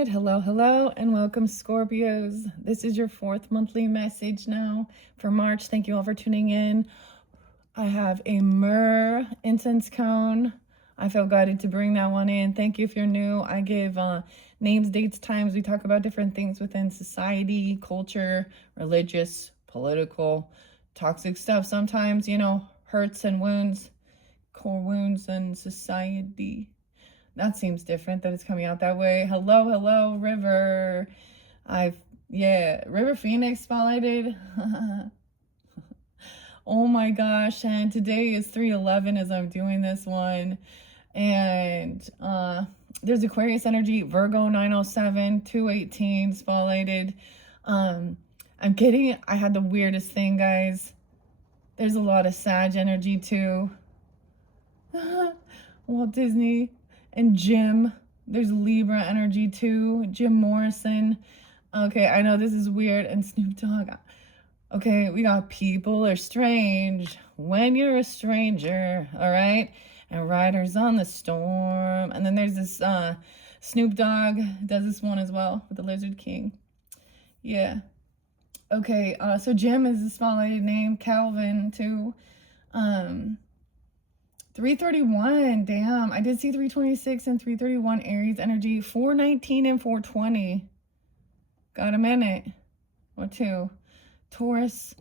right. Hello, and welcome, Scorpios. This is your fourth monthly message now for March. Thank you all for tuning in. I have a myrrh incense cone. I felt guided to bring that one in. Thank you if you're new. I give names, dates, times. We talk about different things within society, culture, religious, political, toxic stuff. Sometimes, hurts and wounds, core wounds and society. That seems different that it's coming out that way. Hello, River. River Phoenix spotlighted. Oh my gosh, and today is 3/11 as I'm doing this one. And there's Aquarius energy, Virgo 907, 218 spotlighted. I had the weirdest thing, guys. There's a lot of Sag energy too. Walt Disney and Jim. There's Libra energy too. Jim Morrison. Okay, I know this is weird. And Snoop Dogg. Okay, we got people are strange when you're a stranger. All right. And Riders on the Storm. And then there's this Snoop Dogg does this one as well with the Lizard King. Yeah. Okay, so Jim is the spotlighted name. Calvin too. 331, damn. I did see 326 and 331 Aries energy. 419 and 420. Got a minute or two. Taurus.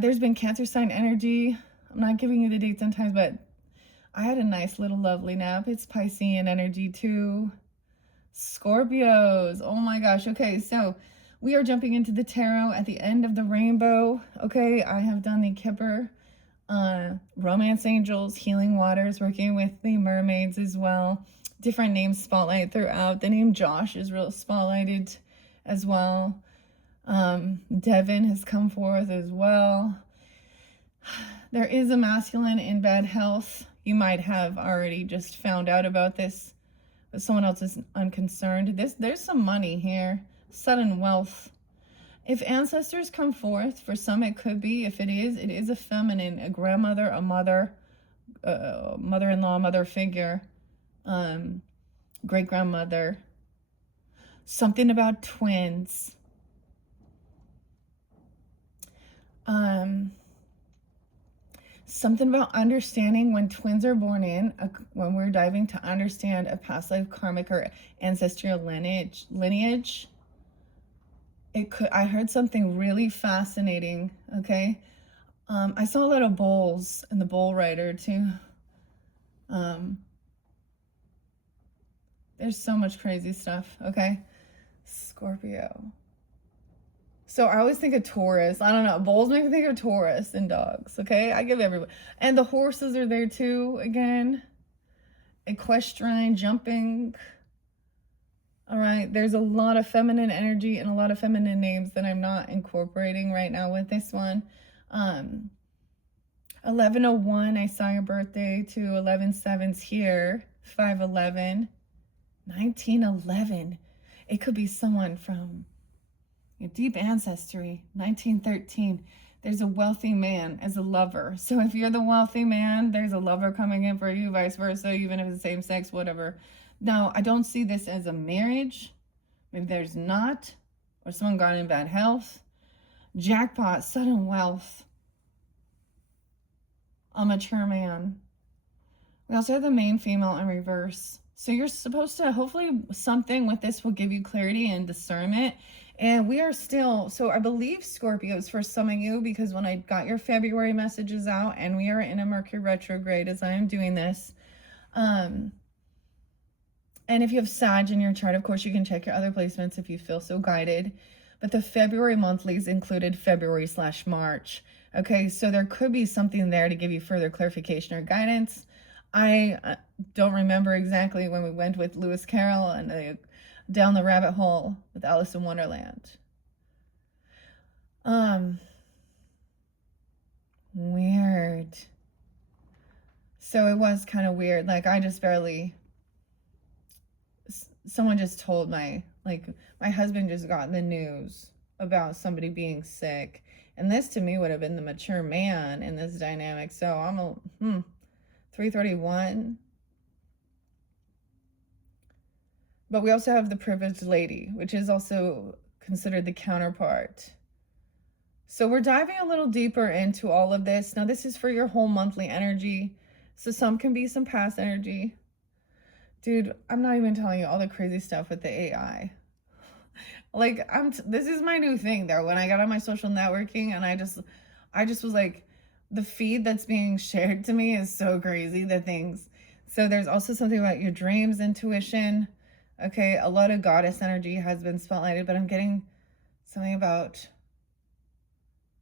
There's been Cancer sign energy. I'm not giving you the dates and times, but I had a nice little lovely nap. It's Piscean energy too. Scorpios. Oh my gosh. Okay, so we are jumping into the tarot at the end of the rainbow. Okay, I have done the Kipper. Romance angels, healing waters, working with the mermaids as well. Different names spotlight throughout. The name Josh is real spotlighted as well. Devin has come forth as well. There is a masculine in bad health. You might have already just found out about this, but someone else is unconcerned. There's some money here, sudden wealth. If ancestors come forth, for some it could be. If it is a feminine, a grandmother, a mother, mother-in-law, mother figure, great-grandmother. Something about twins. Something about understanding when twins are born in, when we're diving to understand a past life karmic or ancestral lineage. I heard something really fascinating. Okay. I saw a lot of bulls in the bull rider too. There's so much crazy stuff. Okay. Scorpio. So I always think of Taurus. I don't know. Bulls make me think of Taurus and dogs. Okay. I give everyone. And the horses are there too. Again. Equestrian, jumping. All right, there's a lot of feminine energy and a lot of feminine names that I'm not incorporating right now with this one. 1101, I saw your birthday to 11/7's here. 5/11, 1911. It could be someone from your deep ancestry. 1913. There's a wealthy man as a lover. So if you're the wealthy man, there's a lover coming in for you, vice versa, even if it's the same sex, whatever. Now, I don't see this as a marriage. Maybe there's not. Or someone got in bad health. Jackpot, sudden wealth. A mature man. We also have the main female in reverse. So you're supposed to, hopefully something with this will give you clarity and discernment. And we are still, so I believe Scorpios for some of you, because when I got your February messages out, and we are in a Mercury retrograde as I am doing this, and if you have Sag in your chart, of course, you can check your other placements if you feel so guided. But the February monthlies included February/March. Okay, so there could be something there to give you further clarification or guidance. I don't remember exactly when we went with Lewis Carroll and down the rabbit hole with Alice in Wonderland. Weird. So it was kind of weird. Like, I just barely... Someone just told my husband just got the news about somebody being sick, and this to me would have been the mature man in this dynamic. So I'm 331. But we also have the privileged lady, which is also considered the counterpart. So we're diving a little deeper into all of this. Now, this is for your whole monthly energy. So some can be some past energy. Dude, I'm not even telling you all the crazy stuff with the AI. Like, this is my new thing though. When I got on my social networking and I just was like, the feed that's being shared to me is so crazy, the things. So there's also something about your dreams, intuition. Okay, a lot of goddess energy has been spotlighted, but I'm getting something about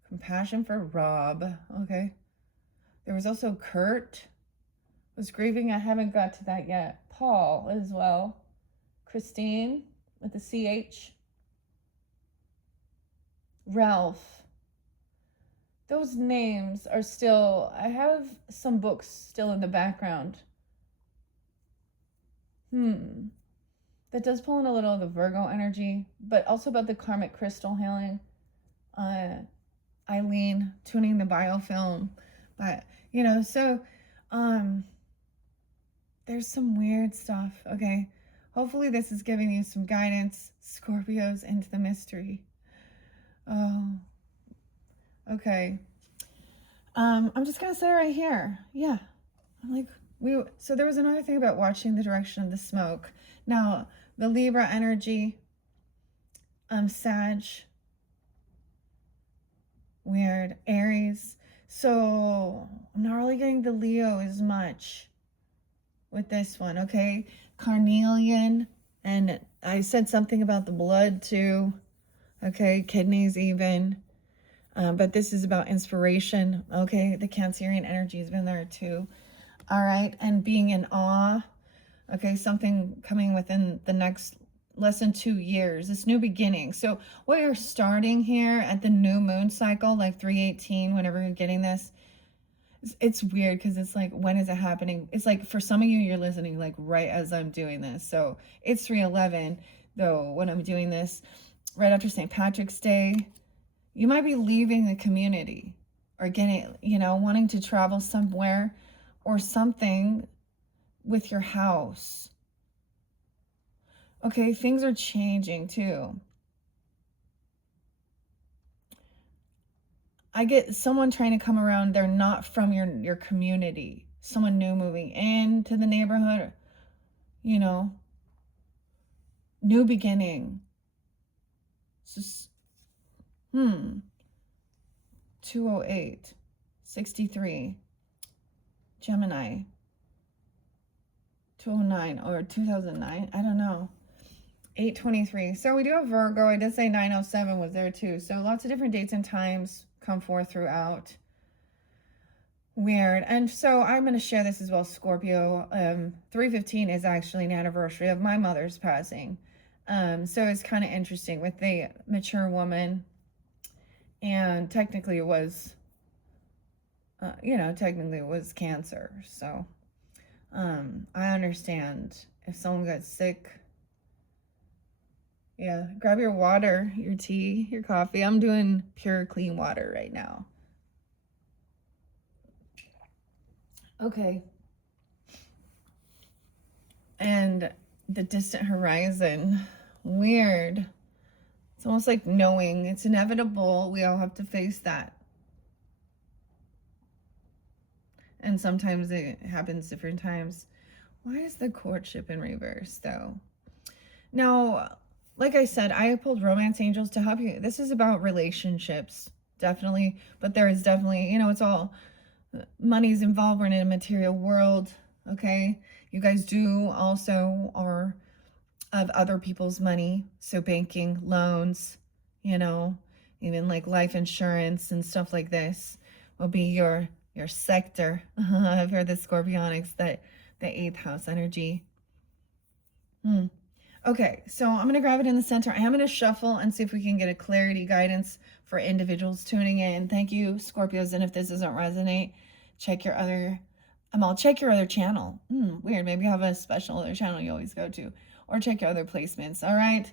compassion for Rob. Okay. There was also Kurt was grieving. I haven't got to that yet. Paul as well. Christine with the CH. Ralph. Those names are still, I have some books still in the background. That does pull in a little of the Virgo energy, but also about the karmic crystal healing. Eileen tuning the biofilm. But, you know, so there's some weird stuff, okay? Hopefully this is giving you some guidance. Scorpios into the mystery. Oh, okay. I'm just gonna say right here. Yeah, I'm like, so there was another thing about watching the direction of the smoke. Now, the Libra energy, Sag, weird, Aries. So I'm not really getting the Leo as much with this one, okay? Carnelian, and I said something about the blood too, okay? Kidneys even. But this is about inspiration, okay? The Cancerian energy has been there too. All right, and being in awe, okay? Something coming within the next less than 2 years, this new beginning. So what you're starting here at the new moon cycle, like 318, whenever you're getting this, it's weird because it's like, when is it happening? It's like for some of you, you're listening like right as I'm doing this. So it's 311 though when I'm doing this, right after St. Patrick's Day. You might be leaving the community or getting, you know, wanting to travel somewhere or something with your house. Okay, things are changing too. I get someone trying to come around, they're not from your community. Someone new moving into the neighborhood, you know, new beginning. Just, 208, 63, Gemini, 209 or 2009, I don't know. 823. So we do have Virgo. I did say 907 was there too. So lots of different dates and times come forth throughout. Weird. And so I'm going to share this as well, Scorpio. 315 is actually an anniversary of my mother's passing. So it's kind of interesting with the mature woman. And technically it was, technically it was cancer. So I understand if someone got sick. Yeah, grab your water, your tea, your coffee. I'm doing pure, clean water right now. Okay. And the distant horizon. Weird. It's almost like knowing. It's inevitable. We all have to face that. And sometimes it happens different times. Why is the courtship in reverse, though? Now, like I said, I pulled romance angels to help you. This is about relationships, definitely. But there is definitely, it's all money's involved. We're in a material world, okay? You guys do also are of other people's money. So banking, loans, even like life insurance and stuff like this will be your sector. I've heard the Scorpionics, that the 8th house energy. Okay, so I'm going to grab it in the center. I am going to shuffle and see if we can get a clarity guidance for individuals tuning in. Thank you, Scorpios. And if this doesn't resonate, check your other, I'll check your other channel. Weird. Maybe you have a special other channel you always go to, or check your other placements. All right.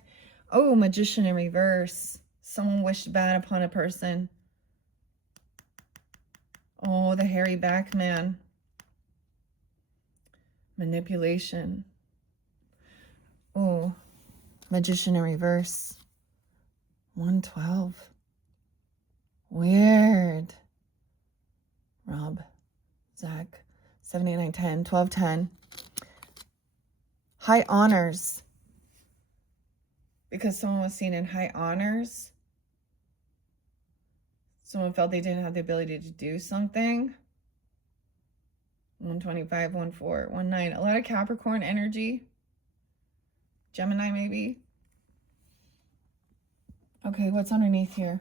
Oh, Magician in reverse. Someone wished bad upon a person. Oh, the hairy back man. Manipulation. Oh, Magician in reverse. 112. Weird. Rob, Zach, 7910, 1210. High honors. Because someone was seen in high honors. Someone felt they didn't have the ability to do something. 125, 14, 19. A lot of Capricorn energy. Gemini, maybe. Okay, what's underneath here?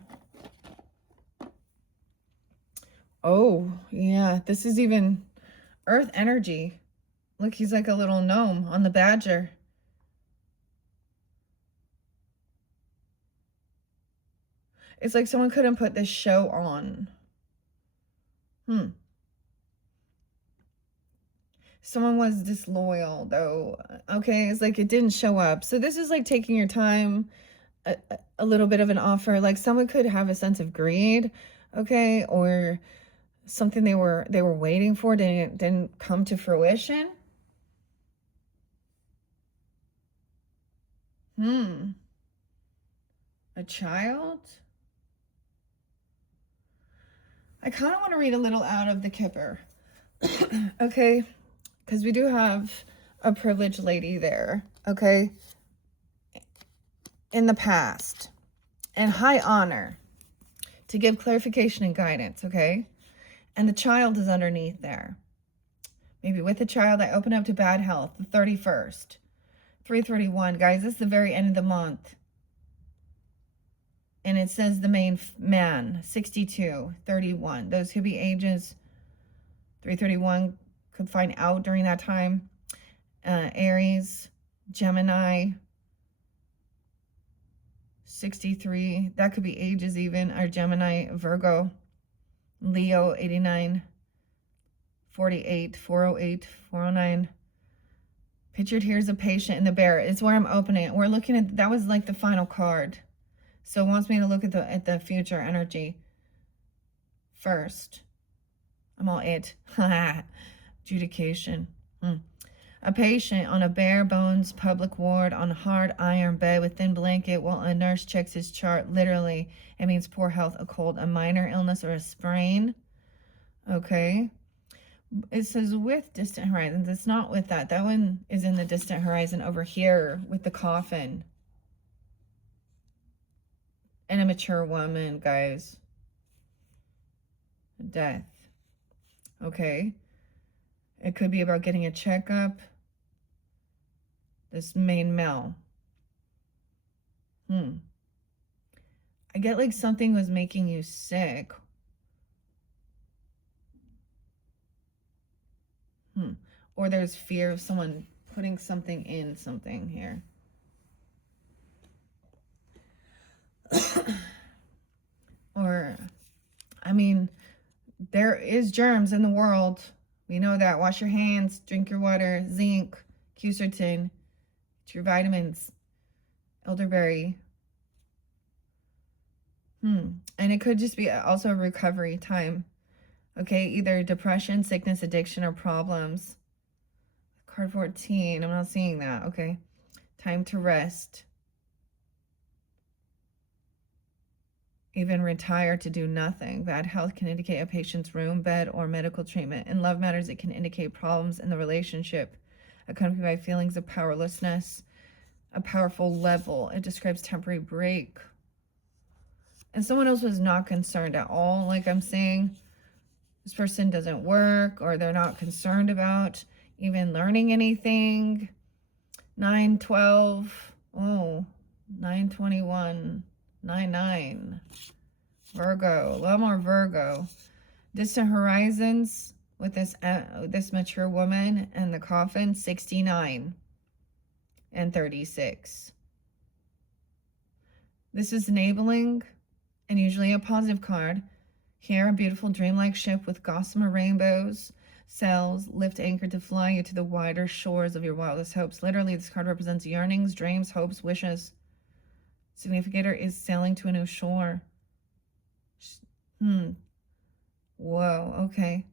Oh, yeah. This is even Earth energy. Look, he's like a little gnome on the badger. It's like someone couldn't put this show on. Someone was disloyal, though. Okay, it's like it didn't show up. So this is like taking your time, a little bit of an offer. Like someone could have a sense of greed, okay, or something they were waiting for didn't come to fruition. A child? I kind of want to read a little out of the Kipper. Okay, because we do have a privileged lady there, okay, in the past, and high honor to give clarification and guidance, okay, and the child is underneath there. Maybe with the child, I open up to bad health, the 31st, 331, guys, this is the very end of the month, and it says the main man, 62, 31, those could be ages, 331, could find out during that time. Aries, Gemini, 63, that could be ages even, or Gemini, Virgo, Leo, 89, 48, 408, 409. Pictured here is a patient and the bear. It's where I'm opening it. We're looking at, that was like the final card. So it wants me to look at the future energy first. I'm all it. Adjudication. A patient on a bare bones public ward on a hard iron bed with thin blanket while a nurse checks his chart. Literally, it means poor health, a cold, a minor illness, or a sprain. Okay. It says with distant horizons. It's not with that. That one is in the distant horizon over here with the coffin. And a mature woman, guys. Death. Okay. It could be about getting a checkup. This main male. I get like something was making you sick. Or there's fear of someone putting something in something here. Or, I mean, there is germs in the world. We know that. Wash your hands, drink your water, zinc, quercetin, your vitamins, elderberry. And it could just be also a recovery time. Okay, either depression, sickness, addiction, or problems. Card 14, I'm not seeing that. Okay, time to rest. Even retire to do nothing. Bad health can indicate a patient's room, bed, or medical treatment. In love matters, it can indicate problems in the relationship, accompanied by feelings of powerlessness, a powerful level. It describes temporary break. And someone else was not concerned at all. Like I'm saying, this person doesn't work, or they're not concerned about even learning anything. 912. Oh, 921. 99. Virgo. A lot more Virgo. Distant horizons with this mature woman and the coffin. 69 and 36. This is enabling and usually a positive card. Here, a beautiful dreamlike ship with gossamer rainbows, sails, lift anchor to fly you to the wider shores of your wildest hopes. Literally, this card represents yearnings, dreams, hopes, wishes. Significator is sailing to a new shore. Whoa, okay.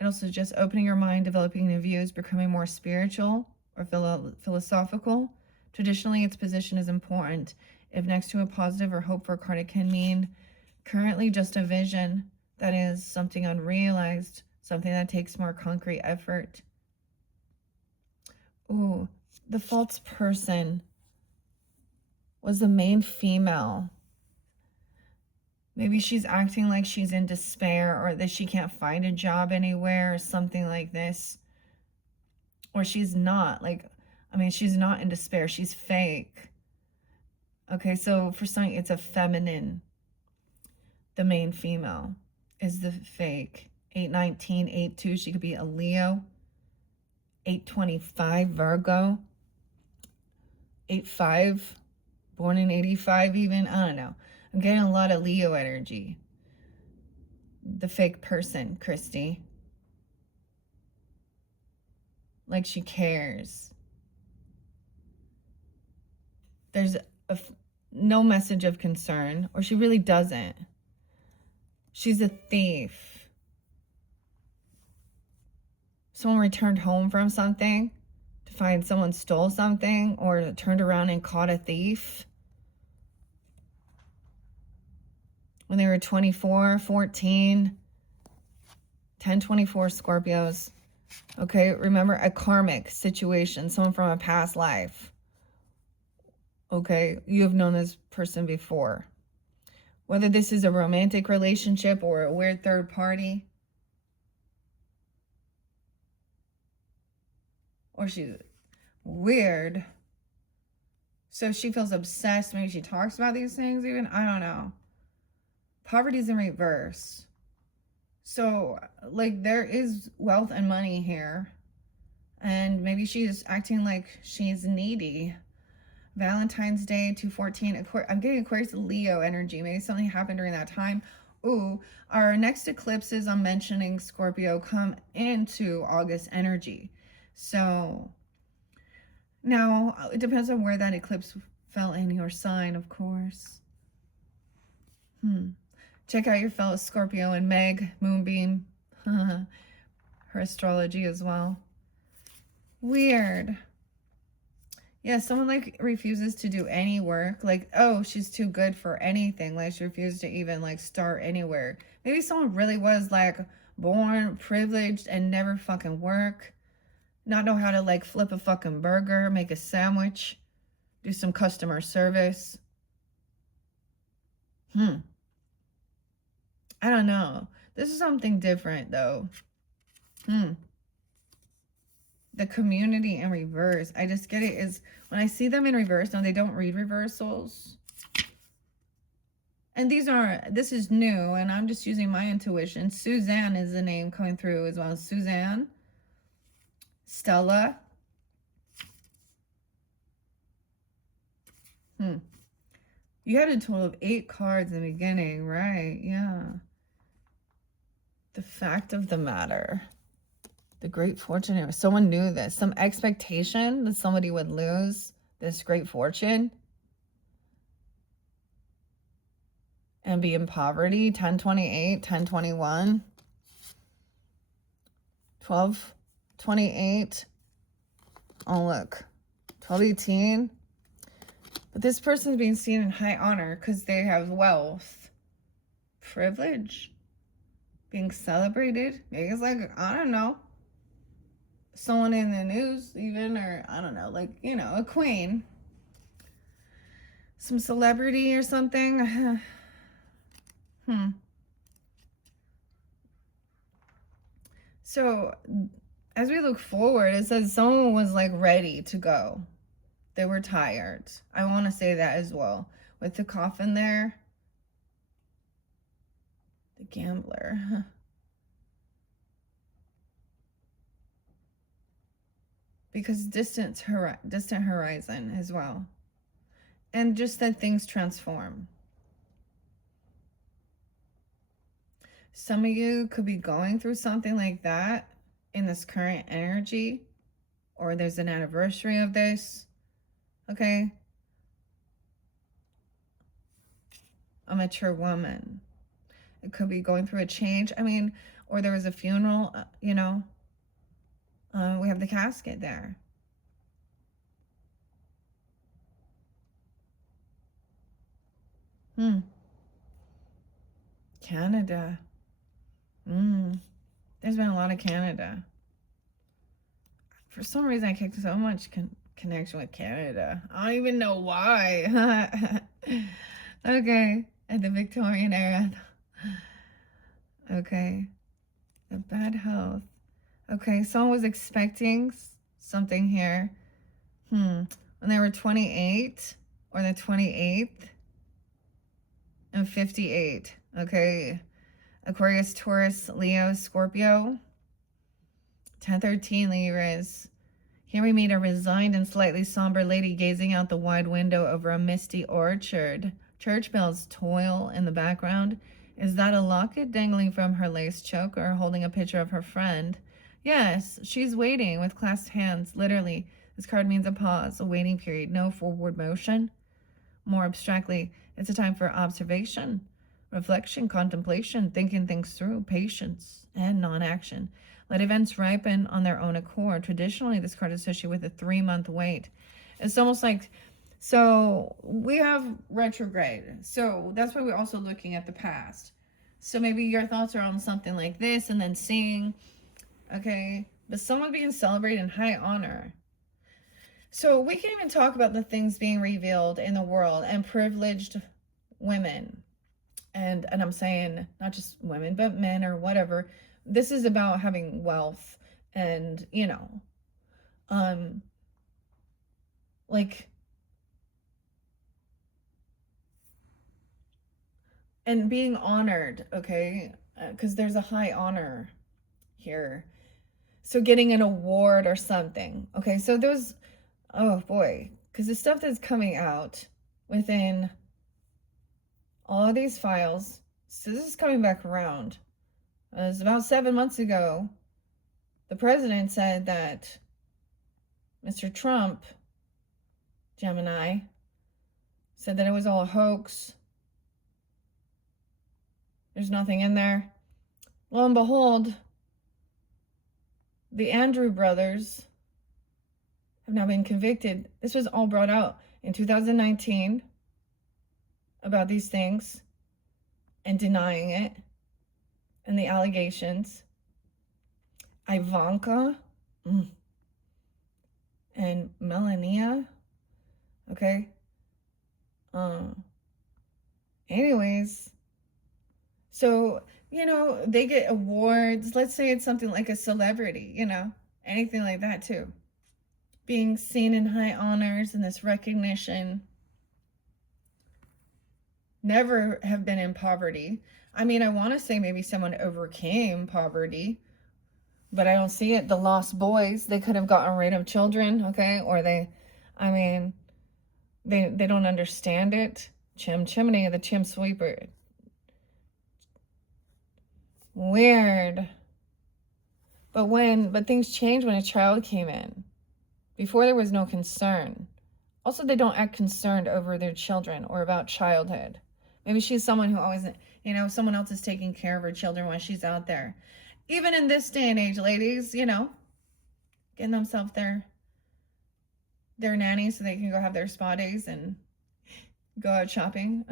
It'll suggest opening your mind, developing new views, becoming more spiritual or philosophical. Traditionally, its position is important. If next to a positive or hopeful card, it can mean currently just a vision, that is something unrealized, something that takes more concrete effort. Ooh, the false person was the main female. Maybe she's acting like she's in despair, or that she can't find a job anywhere, or something like this. Or she's not, like, I mean, she's not in despair. She's fake. Okay, so for some, it's a feminine. The main female is the fake. 819, 82, she could be a Leo. 825, Virgo. 85, born in 85 even. I don't know. I'm getting a lot of Leo energy. The fake person, Christy. Like she cares. There's no message of concern, or she really doesn't. She's a thief. Someone returned home from something to find someone stole something, or turned around and caught a thief when they were 24, 14, 1024 Scorpios. Okay, remember, a karmic situation, someone from a past life. Okay, you have known this person before. Whether this is a romantic relationship or a weird third party. Or she's weird. So she feels obsessed. Maybe she talks about these things even. I don't know. Poverty's in reverse. So, like, there is wealth and money here. And maybe she's acting like she's needy. Valentine's Day, 214. I'm getting Aquarius Leo energy. Maybe something happened during that time. Ooh, our next eclipses I'm mentioning, Scorpio, come into August energy. So now it depends on where that eclipse fell in your sign, of course. Check out your fellow Scorpio and Meg Moonbeam, her astrology as well. Weird. Yeah, someone like refuses to do any work. Like, oh, she's too good for anything. Like, she refused to even like start anywhere. Maybe someone really was like born privileged and never fucking work. Not know how to like flip a fucking burger, make a sandwich, do some customer service. I don't know. This is something different though. The community in reverse. I just get it is when I see them in reverse. No, they don't read reversals. And this is new, and I'm just using my intuition. Suzanne is the name coming through as well. Suzanne. Stella. You had a total of 8 cards in the beginning, right? Yeah. The fact of the matter. The great fortune. Someone knew this. Some expectation that somebody would lose this great fortune and be in poverty. 1028, 1021, 1228. Oh, look. 1218. But this person's being seen in high honor because they have wealth, privilege, being celebrated. Maybe it's like, I don't know, someone in the news even, or I don't know, like, you know, a queen, some celebrity or something. So as we look forward, it says someone was like ready to go. They were tired. I want to say that as well. With the coffin there. The gambler. Because distant horizon as well. And just that things transform. Some of you could be going through something like that in this current energy. Or there's an anniversary of this. Okay. A mature woman. It could be going through a change. I mean, or there was a funeral, you know. We have the casket there. Canada. There's been a lot of Canada. For some reason, I kicked so much connection with Canada. I don't even know why. Okay, at the Victorian era. Okay, the bad health. Okay, someone was expecting something here. When they were 28 or the 28th and 58. Okay, Aquarius, Taurus, Leo, Scorpio. 1013 Libras. Here we meet a resigned and slightly somber lady gazing out the wide window over a misty orchard. Church bells toil in the background. Is that a locket dangling from her lace choker, holding a picture of her friend? Yes, she's waiting with clasped hands, literally. This card means a pause, a waiting period, no forward motion. More abstractly, it's a time for observation, reflection, contemplation, thinking things through, patience, and non-action. Let events ripen on their own accord. Traditionally, this card is associated with a 3-month wait. It's almost like, so we have retrograde. So that's why we're also looking at the past. So maybe your thoughts are on something like this and then seeing, okay, but someone being celebrated in high honor. So we can even talk about the things being revealed in the world and privileged women. And I'm saying not just women, but men or whatever. This is about having wealth and, you know, like, and being honored, okay? Because there's a high honor here. So getting an award or something. Okay, so there's, oh boy, because the stuff that's coming out within all of these files, so this is coming back around. It was about 7 months ago, the president said that Mr. Trump, Gemini, said that it was all a hoax. There's nothing in there. Lo and behold, the Andrew brothers have now been convicted. This was all brought out in 2019 about these things and denying it and the allegations. Ivanka and Melania. Okay. Anyways, so, you know, they get awards. Let's say it's something like a celebrity, you know, anything like that too. Being seen in high honors and this recognition. Never have been in poverty. I mean, I want to say maybe someone overcame poverty, but I don't see it. The Lost Boys, they could have gotten rid of children, okay? Or they don't understand it. Chimney, the chim sweeper. Weird. But things changed when a child came in. Before there was no concern. Also, they don't act concerned over their children or about childhood. Maybe she's someone who always, you know, someone else is taking care of her children when she's out there. Even in this day and age, ladies, you know, getting themselves their nanny so they can go have their spa days and go out shopping.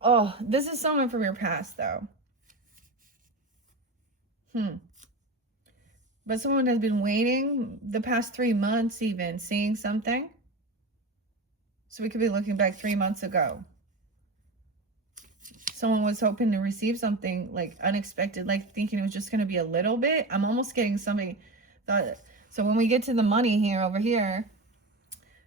Oh, this is someone from your past, though. But someone has been waiting the past 3 months, even seeing something. So we could be looking back 3 months ago. Someone was hoping to receive something like unexpected, like thinking it was just going to be a little bit. I'm almost getting somebody thought. So when we get to the money here, over here,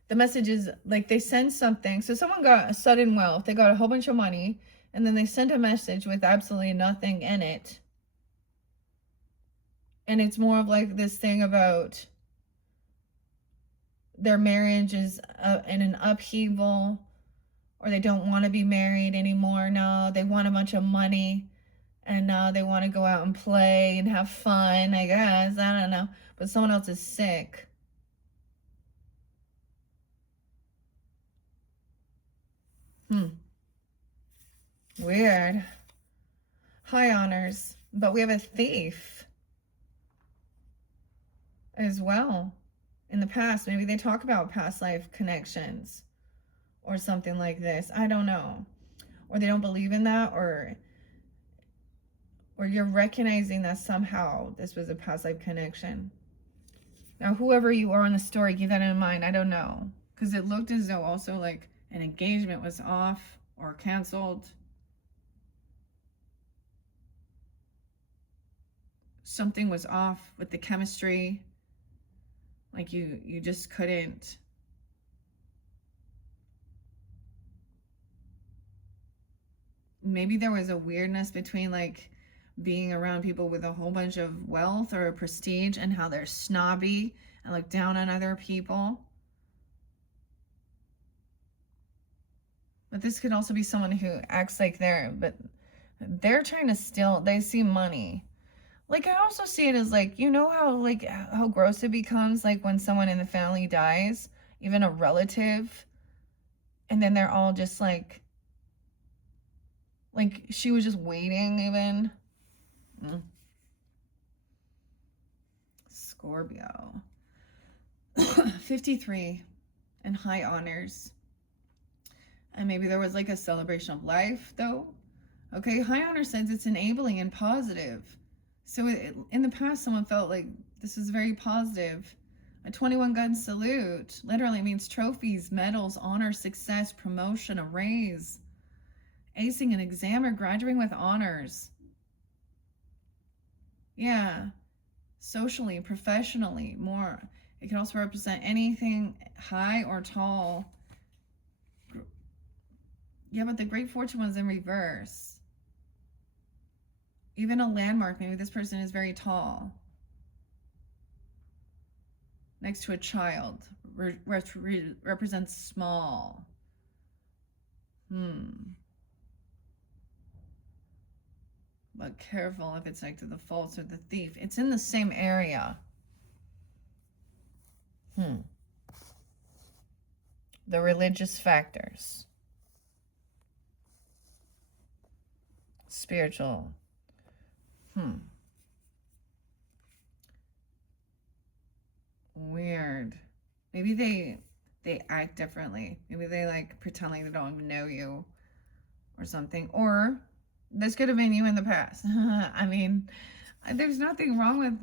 the message is like they send something. So someone got a sudden wealth. They got a whole bunch of money. And then they sent a message with absolutely nothing in it. And it's more of like this thing about their marriage is in an upheaval, or they don't want to be married anymore. No, they want a bunch of money, and now they want to go out and play and have fun, I guess. I don't know. But someone else is sick. Weird. High honors. But we have a thief as well. In the past, maybe they talk about past life connections or something like this. I don't know. Or they don't believe in that, or you're recognizing that somehow this was a past life connection. Now, whoever you are in the story, keep that in mind. I don't know. Because it looked as though also like an engagement was off or canceled. Something was off with the chemistry. Like you just couldn't. Maybe there was a weirdness between like being around people with a whole bunch of wealth or prestige and how they're snobby and look down on other people. But this could also be someone who acts like they're trying to steal. They see money. Like, I also see it as like, you know how gross it becomes like when someone in the family dies, even a relative, and then they're all just like she was just waiting even. Scorpio. 53 and high honors. And maybe there was like a celebration of life though. Okay, high honor says it's enabling and positive. So in the past, someone felt like this is very positive. A 21 gun salute literally means trophies, medals, honor, success, promotion, a raise, acing an exam, or graduating with honors. Yeah, socially, professionally, more. It can also represent anything high or tall. Yeah, but the great fortune was in reverse. Even a landmark, maybe this person is very tall. Next to a child, represents small. But careful if it's like to the false or the thief. It's in the same area. The religious factors. Spiritual. Weird. Maybe they act differently. Maybe they like pretend like they don't even know you or something. Or this could have been you in the past. I mean, there's nothing wrong with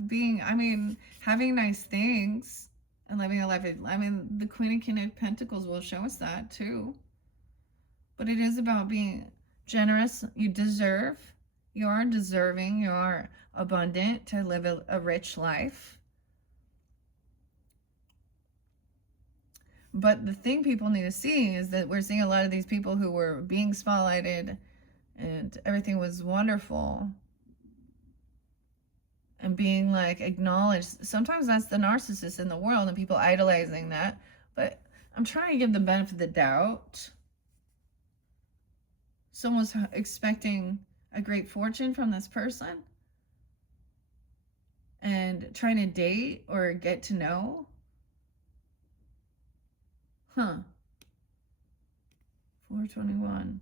having nice things and living a life. I mean, the Queen and King of Pentacles will show us that too. But it is about being generous. You are deserving, you are abundant to live a rich life. But the thing people need to see is that we're seeing a lot of these people who were being spotlighted and everything was wonderful and being like acknowledged. Sometimes that's the narcissist in the world and people idolizing that. But I'm trying to give the benefit of the doubt. Someone's expecting a great fortune from this person and trying to date or get to know. 421.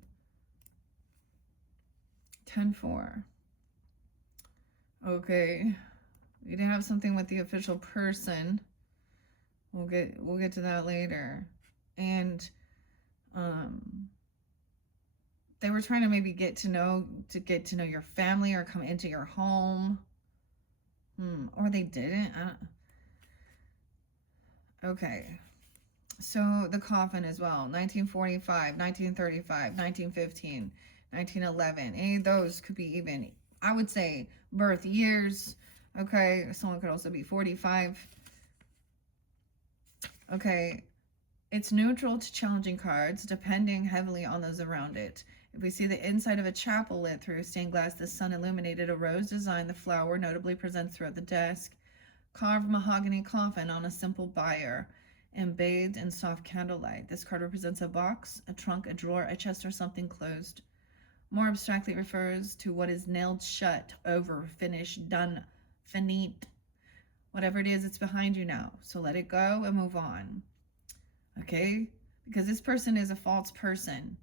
10-4. Okay. We didn't have something with the official person. We'll get to that later. And they were trying to maybe get to know your family or come into your home. Or they didn't. Okay. So the coffin as well, 1945, 1935, 1915, 1911. Any of those could be even, I would say, birth years. Okay, someone could also be 45. Okay, it's neutral to challenging cards, depending heavily on those around it. If we see the inside of a chapel lit through stained glass, the sun illuminated, a rose design, the flower notably presents throughout the desk. Carved mahogany coffin on a simple bier, and bathed in soft candlelight. This card represents a box, a trunk, a drawer, a chest, or something closed. More abstractly refers to what is nailed shut, over, finished, done, finite. Whatever it is, it's behind you now. So let it go and move on. Okay? Because this person is a false person.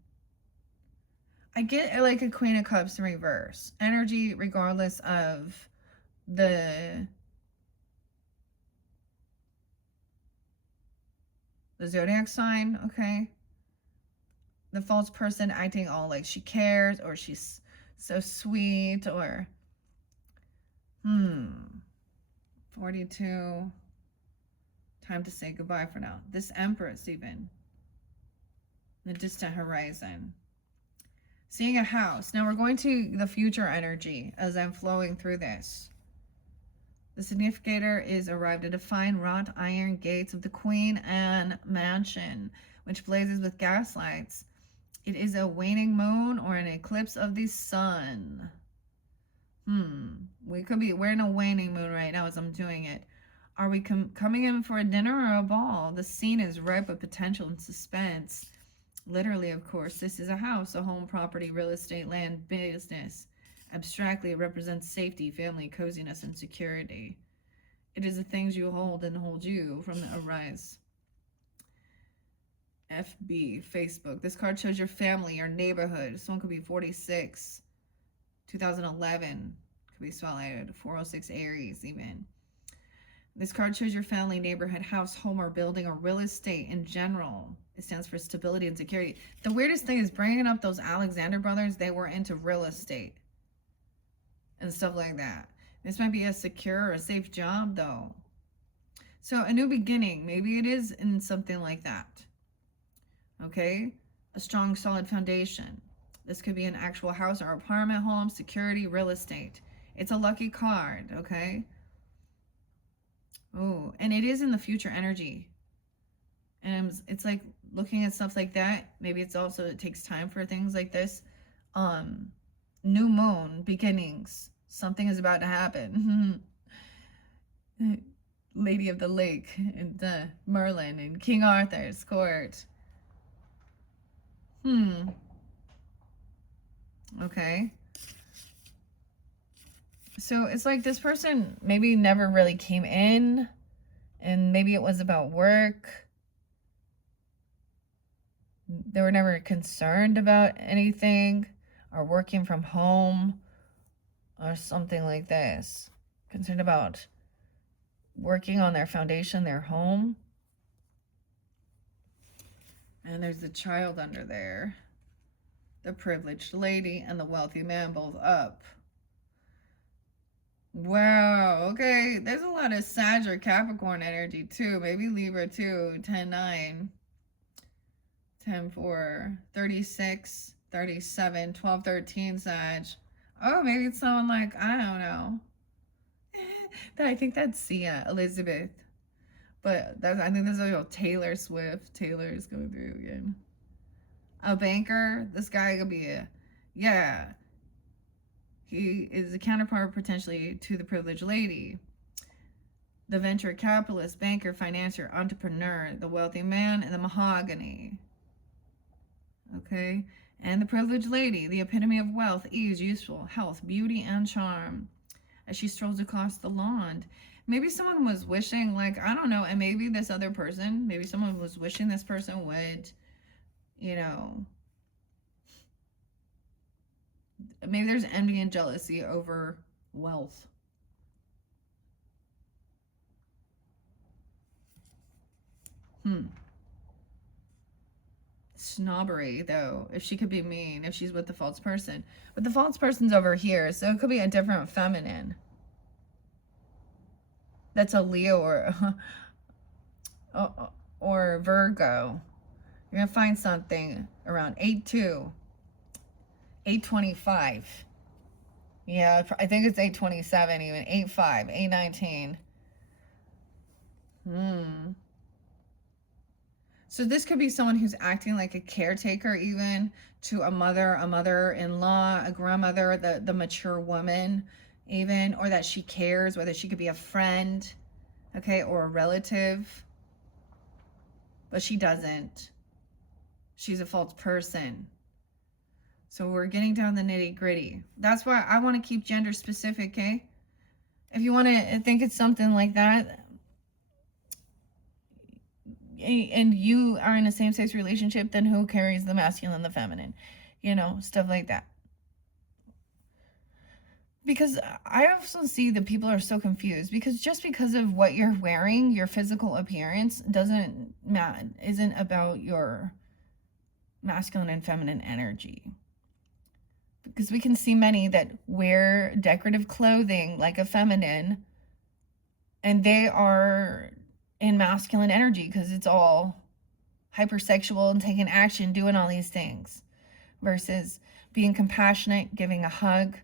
I get like a Queen of Cups in reverse. Energy regardless of the zodiac sign, okay? The false person acting all like she cares, or she's so sweet, or 42. Time to say goodbye for now. This Empress, even the distant horizon. Seeing a house. Now we're going to the future energy as I'm flowing through this. The significator is arrived at a fine wrought iron gates of the Queen Anne mansion, which blazes with gas lights. It is a waning moon or an eclipse of the sun. We're in a waning moon right now as I'm doing it. Are we coming in for a dinner or a ball? The scene is ripe with potential and suspense. Literally, of course, this is a house, a home, property, real estate, land, business. Abstractly, it represents safety, family, coziness, and security. It is the things you hold and hold you from the arise. FB, Facebook. This card shows your family, your neighborhood. Someone could be 46, 2011. Could be spotlighted. 406 Aries, even. This card shows your family, neighborhood, house, home, or building, or real estate in general. It stands for stability and security. The weirdest thing is bringing up those Alexander brothers. They were into real estate and stuff like that. This might be a secure or a safe job, though. So a new beginning. Maybe it is in something like that. Okay? A strong, solid foundation. This could be an actual house or apartment, home, security, real estate. It's a lucky card, okay? Oh, and it is in the future energy. And it's like looking at stuff like that. Maybe it's also, it takes time for things like this. New moon, beginnings. Something is about to happen. Lady of the Lake and Merlin and King Arthur's court. Okay. So it's like this person maybe never really came in, and maybe it was about work. They were never concerned about anything, or working from home, or something like this. Concerned about working on their foundation, their home. And there's the child under there. The privileged lady and the wealthy man both up. Wow, okay. There's a lot of Sag or Capricorn energy too. Maybe Libra too. 10-9. 10-4. 36. 37. 12-13 Sag. Oh, maybe it's someone like, I don't know. I think that's Sia, Elizabeth. But I think there's a Taylor Swift. Taylor is going through again. A banker. This guy could be he is a counterpart potentially to the privileged lady. The venture capitalist, banker, financier, entrepreneur, the wealthy man, and the mahogany. Okay? And the privileged lady, the epitome of wealth, ease, useful, health, beauty, and charm. As she strolls across the lawn. Maybe someone was wishing, like, I don't know, and maybe this other person, maybe someone was wishing this person would, you know, maybe there's envy and jealousy over wealth. Snobbery, though, if she could be mean, if she's with the false person. But the false person's over here, so it could be a different feminine. That's a Leo or Virgo. You're going to find something around 8-2. 8-25. Yeah, I think it's 8-27 even. 8-5. 8-19. So this could be someone who's acting like a caretaker even to a mother-in-law, a grandmother, the mature woman even, or that she cares, whether she could be a friend, okay, or a relative. But she doesn't. She's a false person. So we're getting down the nitty-gritty. That's why I want to keep gender specific, okay? If you want to think it's something like that, and you are in a same-sex relationship, then who carries the masculine and the feminine? you know, stuff like that. Because I also see that people are so confused, because just because of what you're wearing, your physical appearance isn't about your masculine and feminine energy. Because we can see many that wear decorative clothing like a feminine, and they are in masculine energy because it's all hypersexual and taking action, doing all these things, versus being compassionate, giving a hug,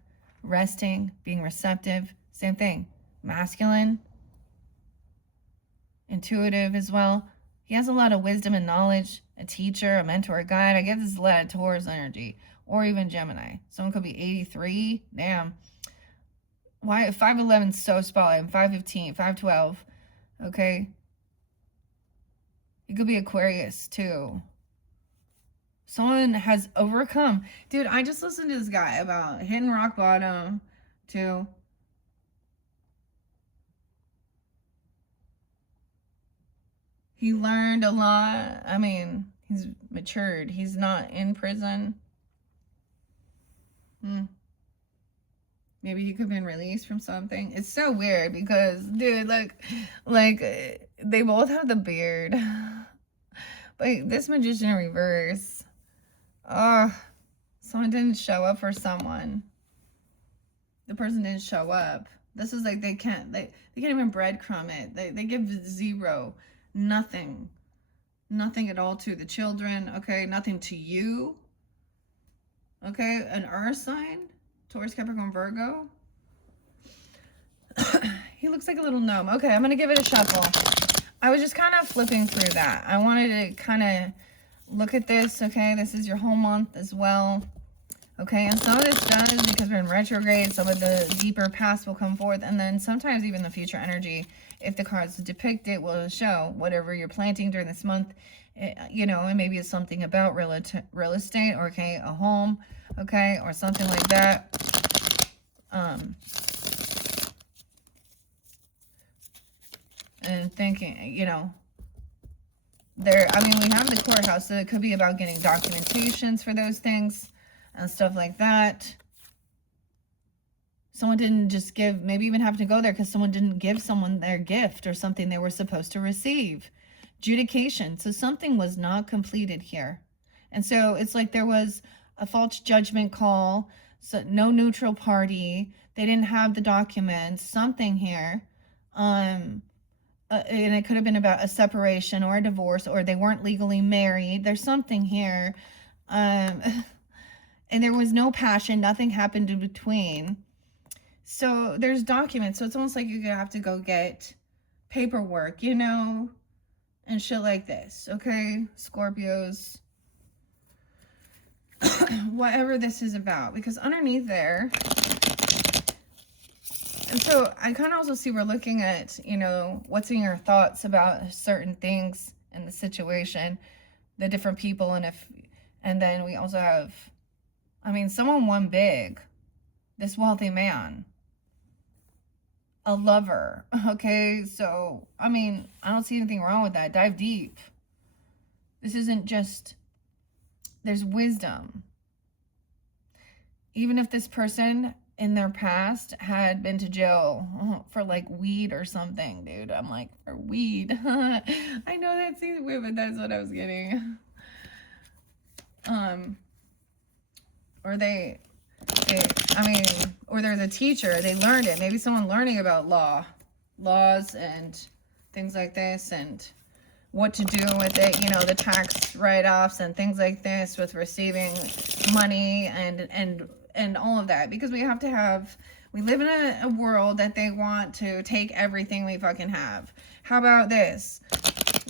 resting, being receptive. Same thing. Masculine, intuitive as well. He has a lot of wisdom and knowledge, a teacher, a mentor, a guide. I guess this is a lot of Taurus energy, or even Gemini. Someone could be 83. Damn. Why 5'11" is so spotlight. I'm 5'15", 5'12". Okay. It could be Aquarius too. Someone has overcome. Dude, I just listened to this guy about hitting rock bottom too. He learned a lot. I mean, he's matured. He's not in prison. Maybe he could have been released from something. It's so weird because, dude, like they both have the beard. But this magician in reverse. Someone didn't show up for someone. The person didn't show up. This is like they can't even breadcrumb it. They give 0. Nothing at all to the children. Okay, nothing to you. Okay, an earth sign, Taurus, Capricorn, Virgo. He looks like a little gnome. Okay, I'm gonna give it a shuffle. I was just kind of flipping through that. I wanted to kind of look at this. Okay, this is your whole month as well. Okay, and some of this does, because we're in retrograde, some of the deeper past will come forth, and then sometimes even the future energy, if the cards depict it, will show whatever you're planting during this month. You know, and maybe it's something about real estate, or okay, a home, okay, or something like that. And thinking, you know, we have the courthouse, so it could be about getting documentations for those things and stuff like that. Someone didn't just give, maybe even have to go there because someone didn't give someone their gift or something they were supposed to receive. Adjudication. So something was not completed here. And so it's like there was a false judgment call. So no neutral party. They didn't have the documents. Something here. And it could have been about a separation or a divorce, or they weren't legally married. There's something here. And there was no passion. Nothing happened in between. So there's documents. So it's almost like you have to go get paperwork, you know, and shit like this. Okay, Scorpios. Whatever this is about. Because underneath there... And so I kind of also see we're looking at, you know, what's in your thoughts about certain things in the situation, the different people, and then we also have, I mean, someone won big, this wealthy man, a lover, okay? So, I mean, I don't see anything wrong with that. Dive deep. This isn't just, there's wisdom. Even if this person in their past had been to jail for like weed or something, dude. I'm like, for weed. I know that seems weird, but that's what I was getting. Or or they're the teacher. They learned it. Maybe someone learning about laws and things like this, and what to do with it, you know, the tax write-offs and things like this with receiving money and all of that, because we live in a world that they want to take everything we fucking have. How about this?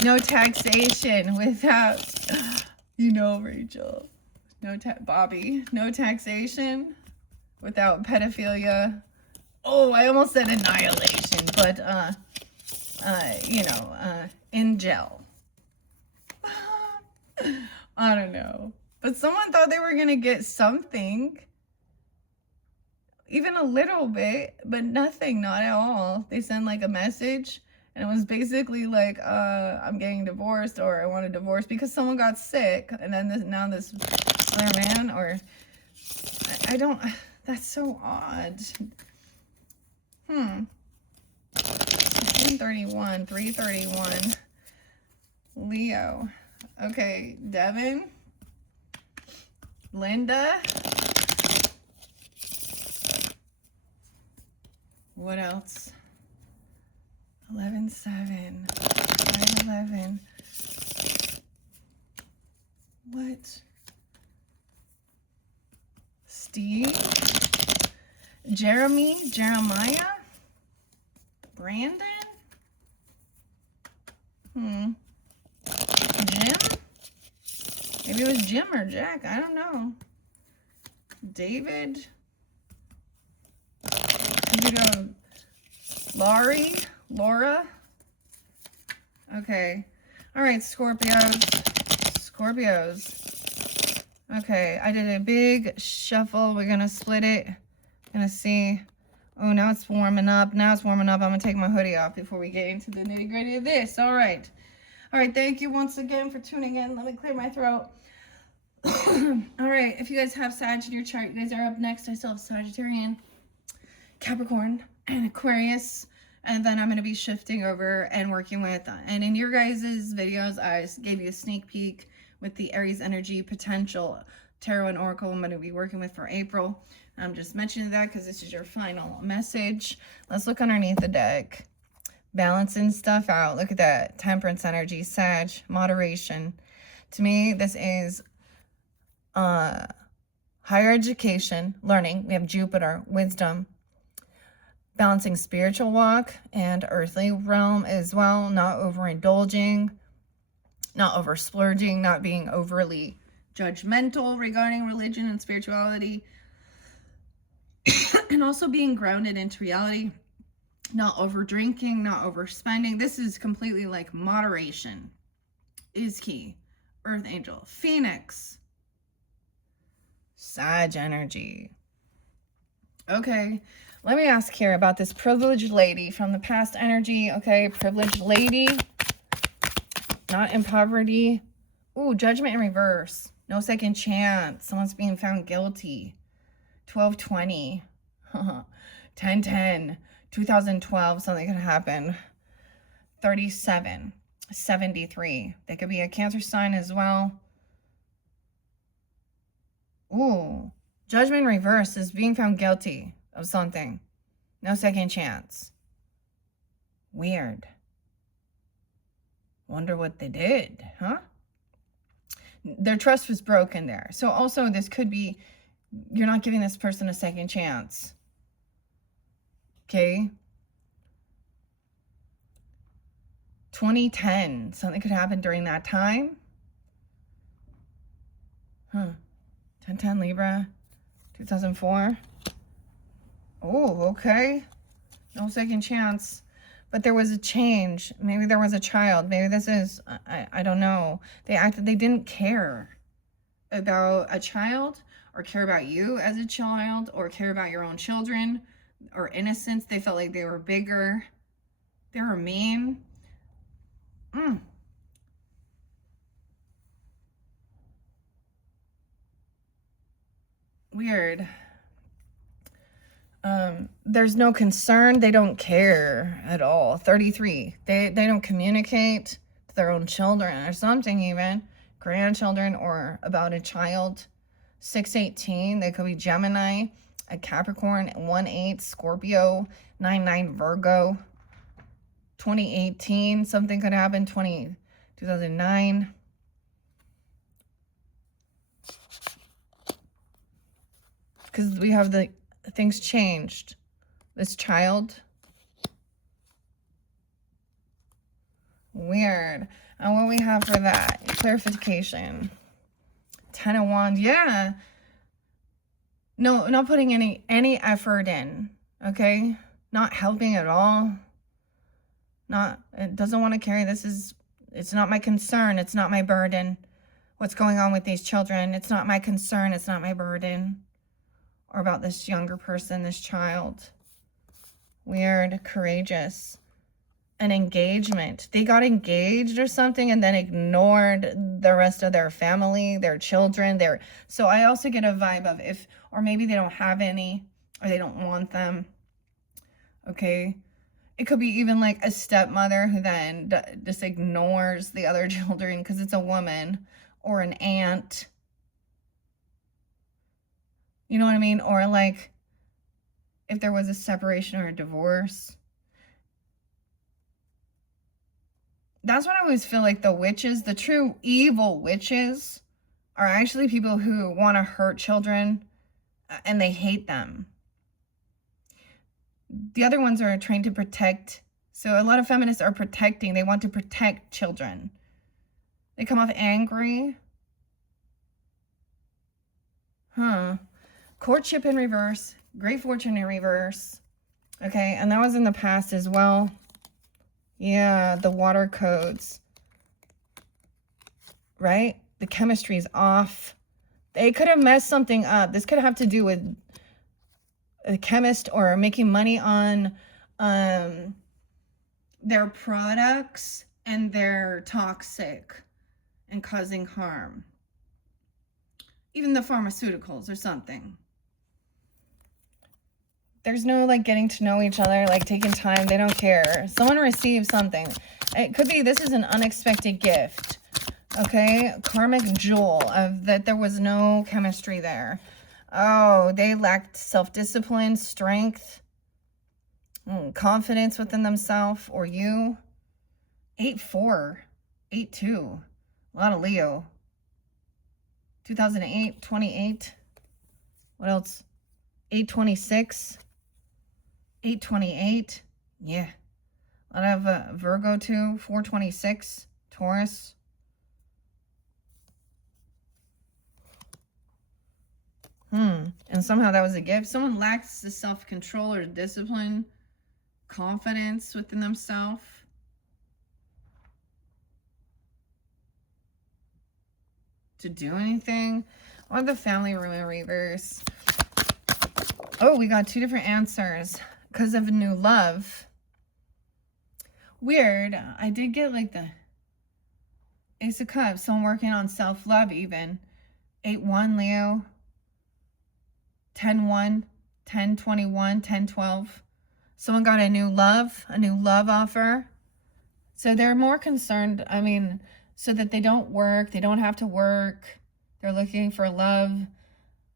No taxation without, you know, Rachel. Bobby. No taxation without pedophilia. Oh, I almost said annihilation, but, you know, in jail. I don't know. But someone thought they were going to get something. Even a little bit, but nothing, not at all. They send like a message, and it was basically like, I'm getting divorced, or I want a divorce because someone got sick, and then now this man, or I don't, that's so odd. 131, 331. Leo. Okay, Devin. Linda. What else? 11, 7. 5, 11. What? Steve. Jeremiah. Brandon. Jim? Maybe it was Jim or Jack. I don't know. David. Could we go Laura? Okay. All right, Scorpios. Okay, I did a big shuffle. We're going to split it. Gonna see. Oh, now it's warming up. I'm going to take my hoodie off before we get into the nitty gritty of this. All right. Thank you once again for tuning in. Let me clear my throat. All right. If you guys have Sag in your chart, you guys are up next. I still have Sagittarian, Capricorn, and Aquarius. And then I'm going to be shifting over and working with, and in your guys' videos, I gave you a sneak peek with the Aries energy potential tarot and oracle I'm going to be working with for April. I'm just mentioning that because this is your final message. Let's look underneath the deck. Balancing stuff out. Look at that. Temperance energy, Sag, moderation. To me, this is higher education, learning. We have Jupiter, wisdom. Balancing spiritual walk and earthly realm as well. Not overindulging, not over splurging, not being overly judgmental regarding religion and spirituality. And also being grounded into reality, not over drinking, not overspending. This is completely like moderation is key. Earth angel, Phoenix, Sag energy. Okay, let me ask here about this privileged lady from the past energy. Okay, privileged lady, not in poverty. Ooh, judgment in reverse. No second chance. Someone's being found guilty. 1220. 1010. 2012. Something could happen. 37. 73. They could be a Cancer sign as well. Ooh. Judgment in reverse is being found guilty of something. No second chance. Weird. Wonder what they did, huh? Their trust was broken there. So also this could be, you're not giving this person a second chance. Okay? 2010. Something could happen during that time. 1010 Libra. 2004. Oh, okay. No second chance. But there was a change. Maybe there was a child. Maybe this is, I don't know. They didn't care about a child or care about you as a child or care about your own children or innocence. They felt like they were bigger. They were mean. Weird. There's no concern. They don't care at all. 33. They don't communicate to their own children or something, even grandchildren, or about a child. 618. They could be Gemini, a Capricorn. 18 Scorpio. 99 Virgo. 2018. Something could happen. 2009. Because we have the things changed. This child. Weird. And what we have for that? Clarification. 10 of Wands. Yeah. No, not putting any effort in. Okay? Not helping at all. It doesn't want to carry. It's not my concern. It's not my burden. What's going on with these children? It's not my concern. It's not my burden. Or about this younger person, this child. Weird, courageous. an engagement. They got engaged or something and then ignored the rest of their family, their children, so I also get a vibe of if, or maybe they don't have any, or they don't want them. Okay. It could be even like a stepmother who then just ignores the other children because it's a woman, or an aunt. You know what I mean? Or like if there was a separation or a divorce. That's what I always feel like the witches, the true evil witches, are actually people who want to hurt children and they hate them. The other ones are trained to protect. So a lot of feminists are protecting. They want to protect children. They come off angry. Courtship in reverse. Great fortune in reverse. Okay, and that was in the past as well. Yeah, the water codes. Right? The chemistry is off. They could have messed something up. This could have to do with a chemist or making money on their products, and they're toxic and causing harm. Even the pharmaceuticals or something. There's no like getting to know each other, like taking time. They don't care. Someone receives something. It could be this is an unexpected gift. Okay, karmic jewel of that there was no chemistry there. Oh, they lacked self-discipline, strength, confidence within themselves, or you. 8-4, 8-2. A lot of Leo. 2008, 28. What else? 8-26. 8-28. Yeah. A lot of Virgo too. 4-26. Taurus. And somehow that was a gift. Someone lacks the self-control or discipline, confidence within themselves. To do anything. Or the family room in reverse. Oh, we got two different answers because of a new love. Weird. I did get like the Ace of Cups. Someone working on self-love even. 8-1 Leo. 10-1. 10-21. 10-12. Someone got a new love offer. So they're more concerned, I mean, so that they don't work. They don't have to work. They're looking for love.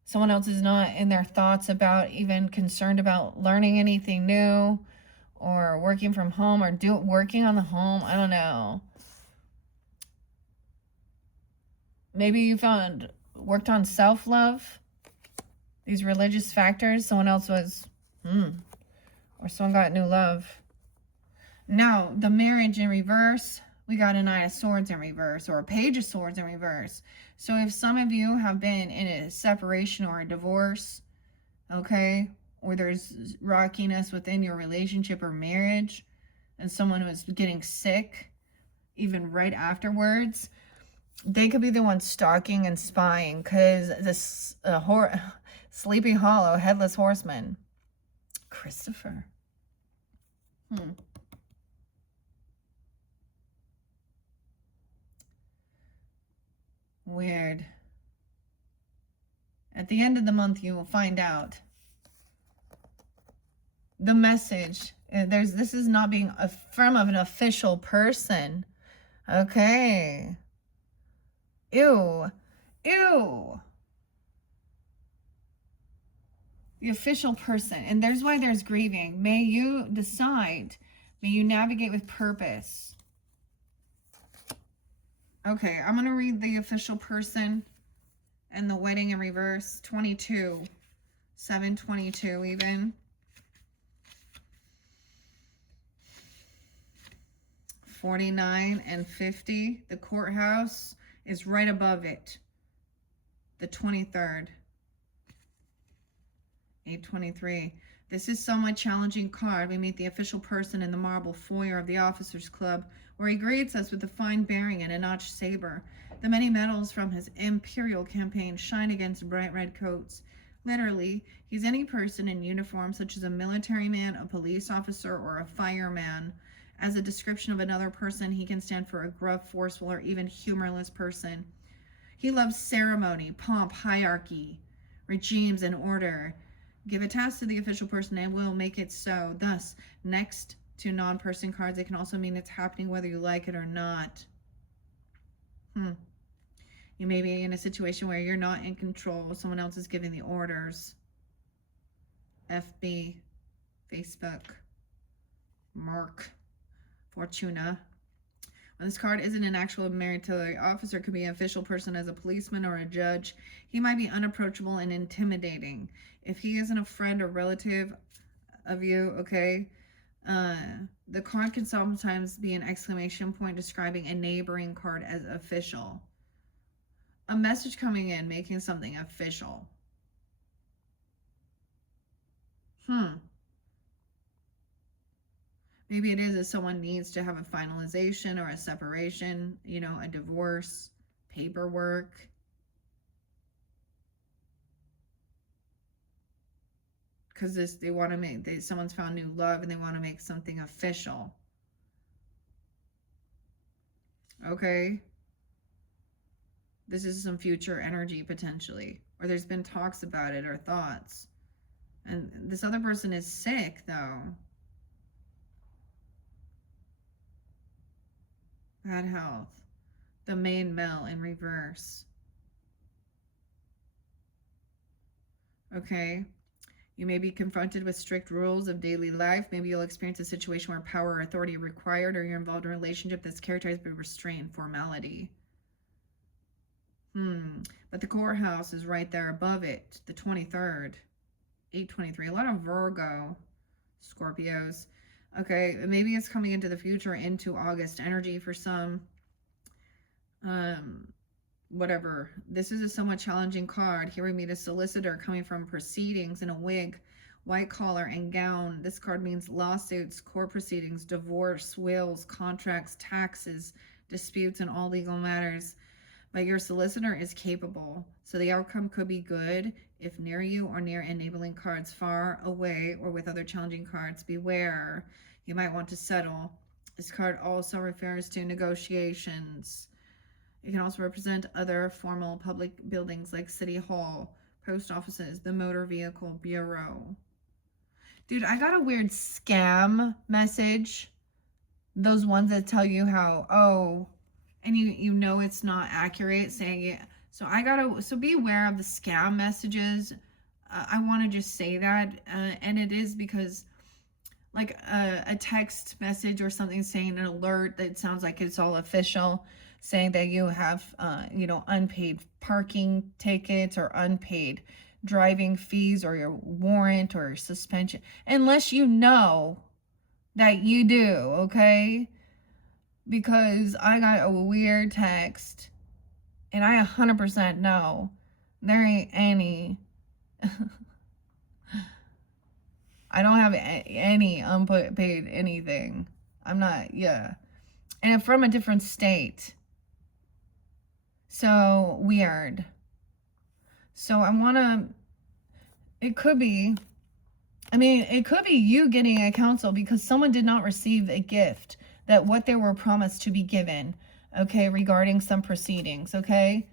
Someone else is not in their thoughts about even concerned about learning anything new or working from home or working on the home. I don't know. Maybe you worked on self-love, these religious factors. Someone else was, or someone got new love. Now, the marriage in reverse, we got a Knight of Swords in reverse or a Page of Swords in reverse. So if some of you have been in a separation or a divorce, okay, or there's rockiness within your relationship or marriage, and someone was getting sick even right afterwards, they could be the one stalking and spying because this Sleepy Hollow, Headless Horseman, Christopher. Weird. At the end of the month, you will find out the message. This is not being from an official person. Okay. Ew. The official person. And there's why there's grieving. May you decide. May you navigate with purpose. Okay, I'm going to read the official person and the wedding in reverse. 22. 7-22 even. 49 and 50. The courthouse is right above it. The 23rd. 8-23. This is somewhat challenging card. We meet the official person in the marble foyer of the Officers Club, where he greets us with a fine bearing and a notched saber. The many medals from his imperial campaign shine against bright red coats. Literally, he's any person in uniform, such as a military man, a police officer, or a fireman. As a description of another person, he can stand for a gruff, forceful, or even humorless person. He loves ceremony, pomp, hierarchy, regimes, and order. Give a task to the official person and will make it so. Thus, next to non-person cards, it can also mean it's happening whether you like it or not. You may be in a situation where you're not in control. Someone else is giving the orders. FB, Facebook, Mark, Fortuna. When this card isn't an actual military officer, it could be an official person as a policeman or a judge. He might be unapproachable and intimidating. If he isn't a friend or relative of you, okay, the card can sometimes be an exclamation point describing a neighboring card as official. A message coming in, making something official. Maybe it is that someone needs to have a finalization or a separation, you know, a divorce, paperwork. Because they want to make, someone's found new love and they want to make something official. Okay. This is some future energy potentially. Or there's been talks about it or thoughts. And this other person is sick though. Bad health. The main male in reverse. Okay. You may be confronted with strict rules of daily life. Maybe you'll experience a situation where power or authority are required, or you're involved in a relationship that's characterized by restraint and formality. But the courthouse is right there above it. The 23rd. 823. A lot of Virgo. Scorpios. Okay, maybe it's coming into the future, into August energy for some. Whatever. This is a somewhat challenging card. Here we meet a solicitor coming from proceedings in a wig, white collar, and gown. This card means lawsuits, court proceedings, divorce, wills, contracts, taxes, disputes, and all legal matters. But your solicitor is capable, so the outcome could be good if near you or near enabling cards, far away or with other challenging cards. Beware, you might want to settle. This card also refers to negotiations. It can also represent other formal public buildings like City Hall, post offices, the Motor Vehicle Bureau. Dude, I got a weird scam message. Those ones that tell you how, oh, and you know it's not accurate, saying it. So be aware of the scam messages. I want to just say that, and it is because like a text message or something saying an alert that sounds like it's all official, saying that you have unpaid parking tickets or unpaid driving fees or your warrant or your suspension, unless you know that you do, okay? Because I got a weird text and I 100% know there ain't any I don't have any unpaid anything. I'm not, yeah. And I'm from a different state. So weird. So I want to, it could be you getting a counsel because someone did not receive a gift, that what they were promised to be given, okay, regarding some proceedings, okay?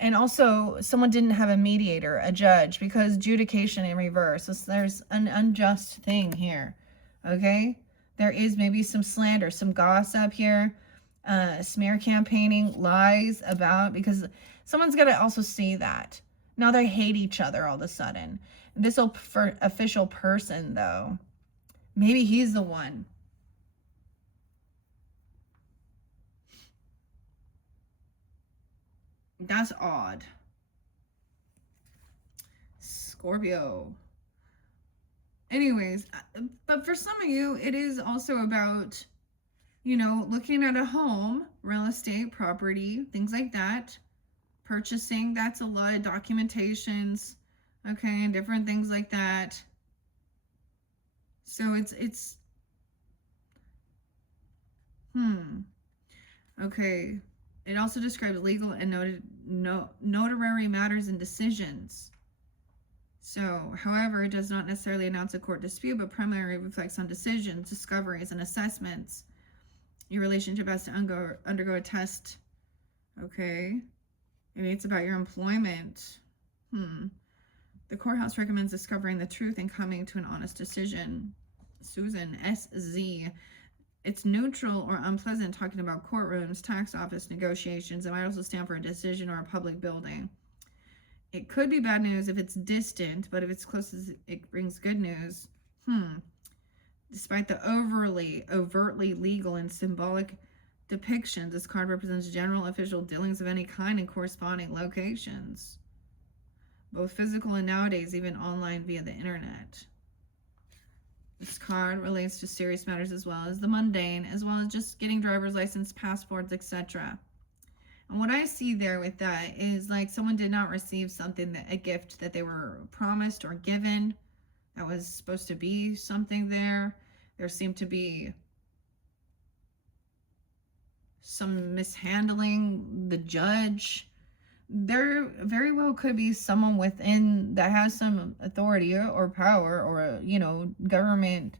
And also someone didn't have a mediator, a judge, because adjudication in reverse. So there's an unjust thing here, okay? There is maybe some slander, some gossip here, smear campaigning, lies about, because someone's got to also see that. Now they hate each other all of a sudden. This official person, though, maybe he's the one. That's odd. Scorpio. Anyways, but for some of you, it is also about, looking at a home, real estate, property, things like that. Purchasing, that's a lot of documentations, okay, and different things like that. So it's okay. It also describes legal and notary matters and decisions. So, however, it does not necessarily announce a court dispute, but primarily reflects on decisions, discoveries, and assessments. Your relationship has to undergo a test. Okay. Maybe it's about your employment. The courthouse recommends discovering the truth and coming to an honest decision. Susan, SZ. It's neutral or unpleasant talking about courtrooms, tax office negotiations. It might also stand for a decision or a public building. It could be bad news if it's distant, but if it's close, it brings good news. Despite the overtly legal and symbolic depictions, this card represents general official dealings of any kind in corresponding locations, both physical and nowadays even online via the internet. This card relates to serious matters as well as the mundane, as well as just getting driver's license, passports, etc. And what I see there with that is like someone did not receive something, a gift that they were promised or given that was supposed to be something there. There seemed to be some mishandling the judge. There very well could be someone within that has some authority or power or, government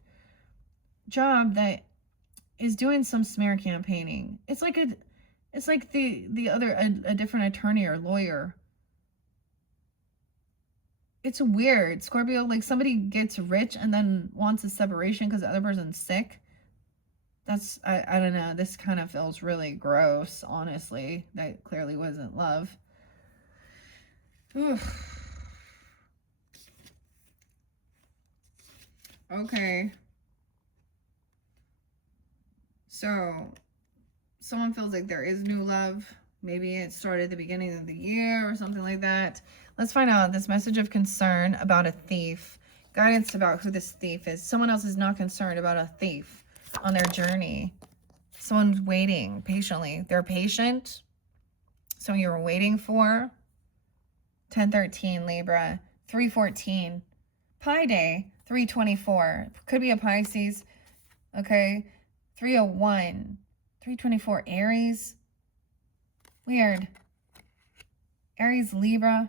job that is doing some smear campaigning. It's like a different attorney or lawyer. It's weird. Scorpio, like somebody gets rich and then wants a separation because the other person's sick. That's, I don't know. This kind of feels really gross, honestly. That clearly wasn't love. Okay. So, someone feels like there is new love. Maybe it started at the beginning of the year or something like that. Let's find out this message of concern about a thief. Guidance about who this thief is. Someone else is not concerned about a thief on their journey. Someone's waiting patiently. They're patient. Someone you were waiting for. 1013 Libra. 314. Pi Day. 324. Could be a Pisces. Okay. 301. 324 Aries. Weird. Aries, Libra.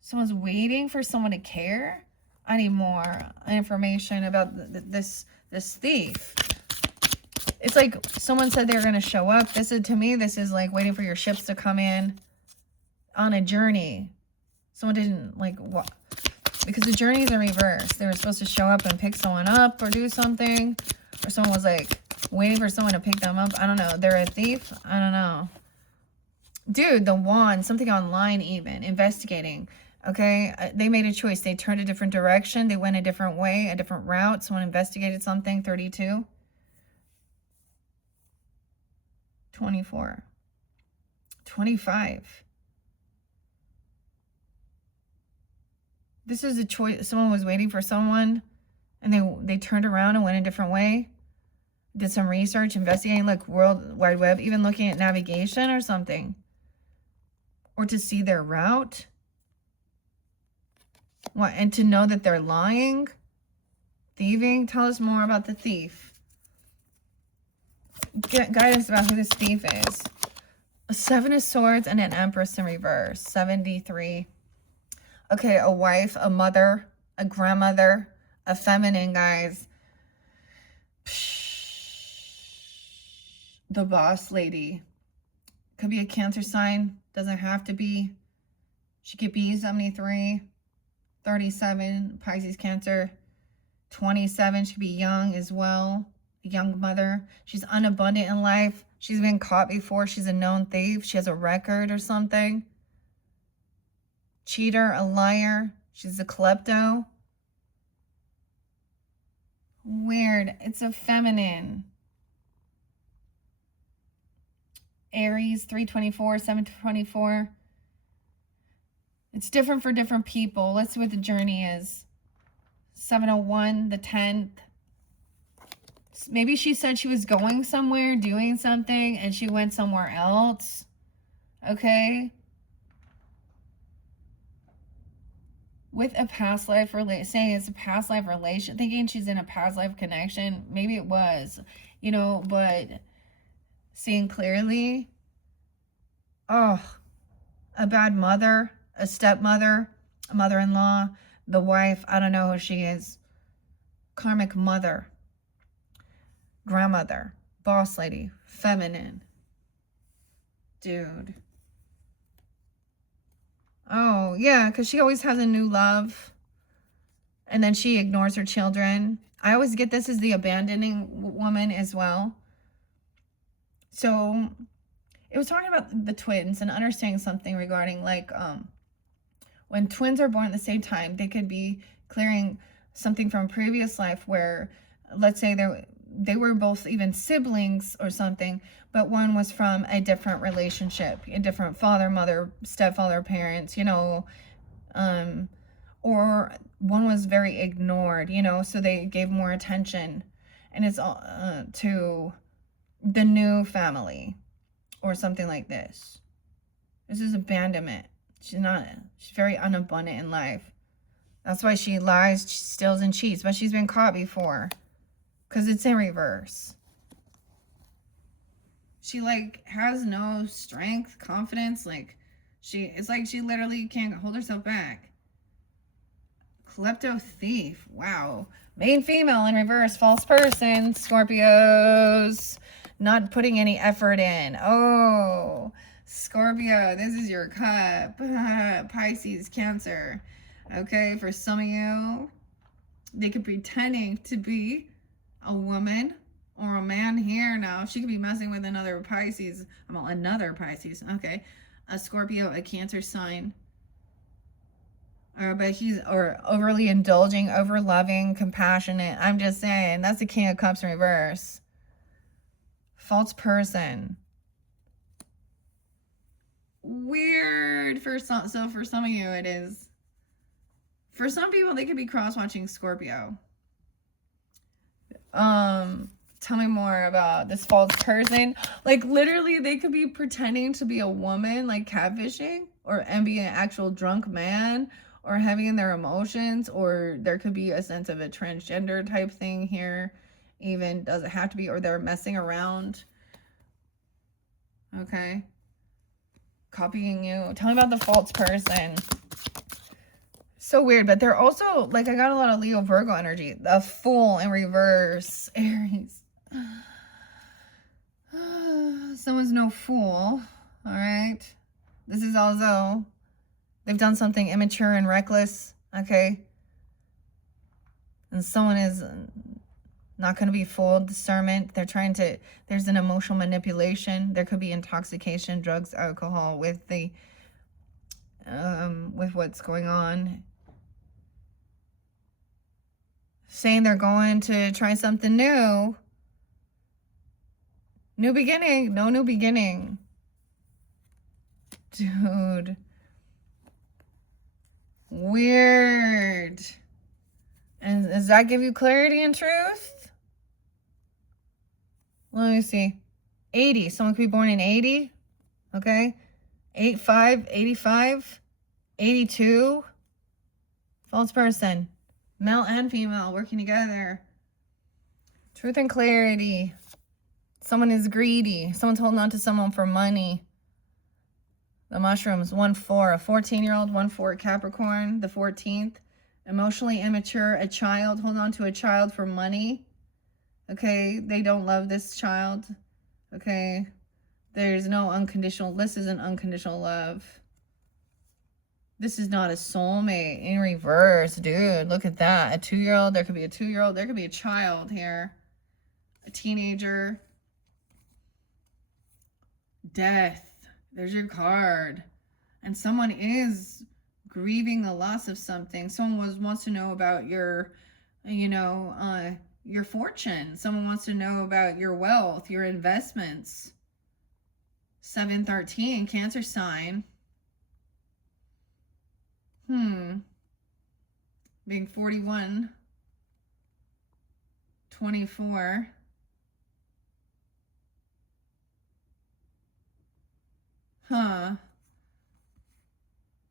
Someone's waiting for someone to care. I need more information about this thief. It's like someone said they were going to show up. This is like waiting for your ships to come in on a journey. Someone didn't like what? Because the journey is in reverse. They were supposed to show up and pick someone up or do something. Or someone was like waiting for someone to pick them up. I don't know. They're a thief. I don't know. Dude, the wand, something online even, investigating. Okay, they made a choice. They turned a different direction. They went a different way, a different route. Someone investigated something. 32. 24. 25. This is a choice. Someone was waiting for someone and they turned around and went a different way. Did some research, investigating like World Wide Web, even looking at navigation or something. Or to see their route. What, and to know that they're lying? Thieving? Tell us more about the thief. Get guidance about who this thief is. A 7 of Swords and an Empress in reverse. 73. Okay, a wife, a mother, a grandmother, a feminine, guys. The boss lady. Could be a Cancer sign. Doesn't have to be. She could be 73. 37, Pisces, Cancer. 27, she could be young as well. A young mother. She's unabundant in life. She's been caught before. She's a known thief. She has a record or something. Cheater, a liar. She's a klepto. Weird. It's a feminine. Aries, 324, 724. It's different for different people. Let's see what the journey is. 701, the 10th. Maybe she said she was going somewhere, doing something, and she went somewhere else. Okay? With a past life relation, saying it's a past life relation, thinking she's in a past life connection. Maybe it was, but seeing clearly. Oh, a bad mother, a stepmother, a mother-in-law, the wife, I don't know who she is. Karmic mother, grandmother, boss lady, feminine. Dude. Oh, yeah, because she always has a new love. And then she ignores her children. I always get this as the abandoning woman as well. So it was talking about the twins and understanding something regarding like when twins are born at the same time, they could be clearing something from a previous life where, let's say they were both even siblings or something, but one was from a different relationship, a different father, mother, stepfather, parents, you know, or one was very ignored, you know, so they gave more attention, and it's to the new family or something like this. This is abandonment. She's very unabundant in life. That's why she lies, steals, and cheats, but she's been caught before because it's in reverse. She like has no strength, confidence, like it's like she literally can't hold herself back. Klepto thief. Wow. Main female in reverse. False person. Scorpios. Not putting any effort in. Oh, Scorpio. This is your cup. Pisces. Cancer. Okay. For some of you, they could be pretending to be a woman or a man here now. She could be messing with another Pisces. Well, another Pisces. Okay. A Scorpio, a Cancer sign. But he's overly indulging, over loving, compassionate. I'm just saying, that's the King of Cups in reverse. False person. Weird for some. So for some of you, it is. For some people, they could be cross-watching Scorpio. Tell me more about this false person. Like literally, they could be pretending to be a woman, like catfishing, and be an actual drunk man. Or heavy in their emotions, or there could be a sense of a transgender type thing here. Even does it have to be, or they're messing around. Okay. Copying you. Tell me about the false person. So weird, but they're also, like, I got a lot of Leo Virgo energy. The Fool in reverse. Aries. Someone's no fool. All right. This is also... They've done something immature and reckless, okay? And someone is not going to be fooled. Discernment. They're trying to... There's an emotional manipulation. There could be intoxication, drugs, alcohol with the... with what's going on. Saying they're going to try something new. New beginning. No new beginning. Dude. Weird. And does that give you clarity and truth? Let me see. 80. Someone could be born in 80. Okay. 85, 85, 82. False person. Male and female working together. Truth and clarity. Someone is greedy. Someone's holding on to someone for money. The mushrooms, 1-4, a 14-year-old, 1-4 Capricorn, the 14th. Emotionally immature, a child, hold on to a child for money. Okay, they don't love this child. Okay, there's no unconditional, this isn't unconditional love. This is not a soulmate in reverse, dude. Look at that. A 2-year-old, there could be a 2-year-old, there could be a child here. A teenager. Death. There's your card. And someone is grieving the loss of something. Someone wants to know about your, your fortune. Someone wants to know about your wealth, your investments. 7-13, Cancer sign. Being 41. 24.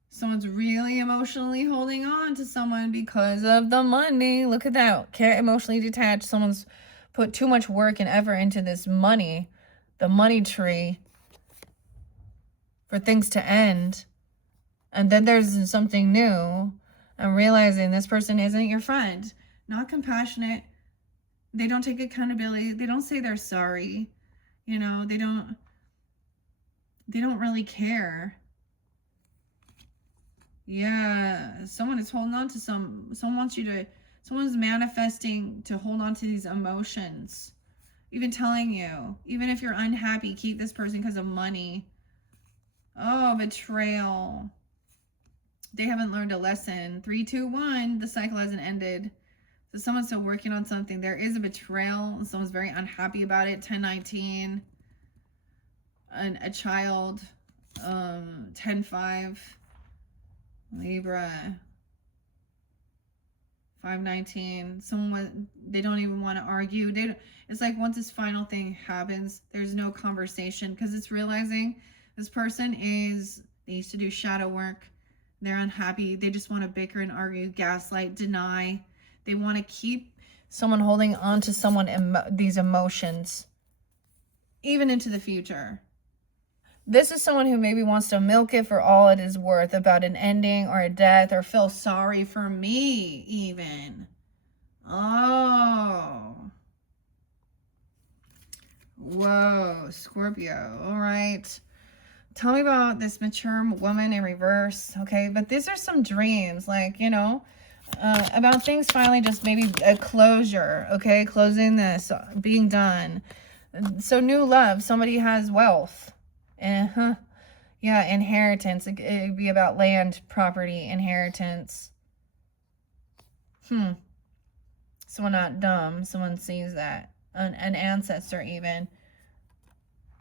Someone's really emotionally holding on to someone because of the money. Look at that. Can't emotionally detach. Someone's put too much work and effort into this money. The money tree. For things to end. And then there's something new and realizing this person isn't your friend, not compassionate. They don't take accountability. They don't say they're sorry. You know, they don't really care. Yeah, someone is holding on to someone wants you to, someone's manifesting to hold on to these emotions. Even telling you, even if you're unhappy, keep this person because of money. Oh, betrayal. They haven't learned a lesson. 3, 2, 1, the cycle hasn't ended. So someone's still working on something. There is a betrayal. Someone's very unhappy about it. 10, 19. A child. 10, 5. Libra. 519. Someone, they don't even want to argue. It's like once this final thing happens, there's no conversation because it's realizing this person they used to do shadow work. They're unhappy. They just want to bicker and argue, gaslight, deny. They want to keep someone holding on to these emotions even into the future. This is someone who maybe wants to milk it for all it is worth about an ending or a death or feel sorry for me even. Oh. Whoa, Scorpio. All right. Tell me about this mature woman in reverse. Okay, but these are some dreams, like, you know, about things finally just maybe a closure. Okay, closing this, being done. So new love. Somebody has wealth. Yeah, inheritance. It'd be about land, property, inheritance. Someone not dumb. Someone sees that. An ancestor even.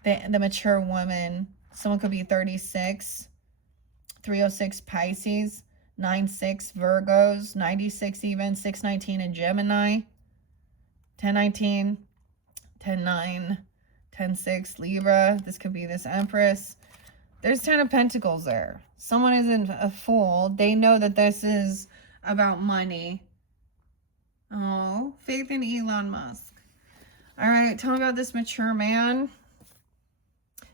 The mature woman. Someone could be 36. 306 Pisces. 96 Virgos. 96 even. 619 in Gemini. 1019. 10-9. 10-6 Libra. This could be this Empress. There's 10 of Pentacles there. Someone isn't a fool. They know that this is about money. Oh, faith in Elon Musk. All right, tell me about this mature man.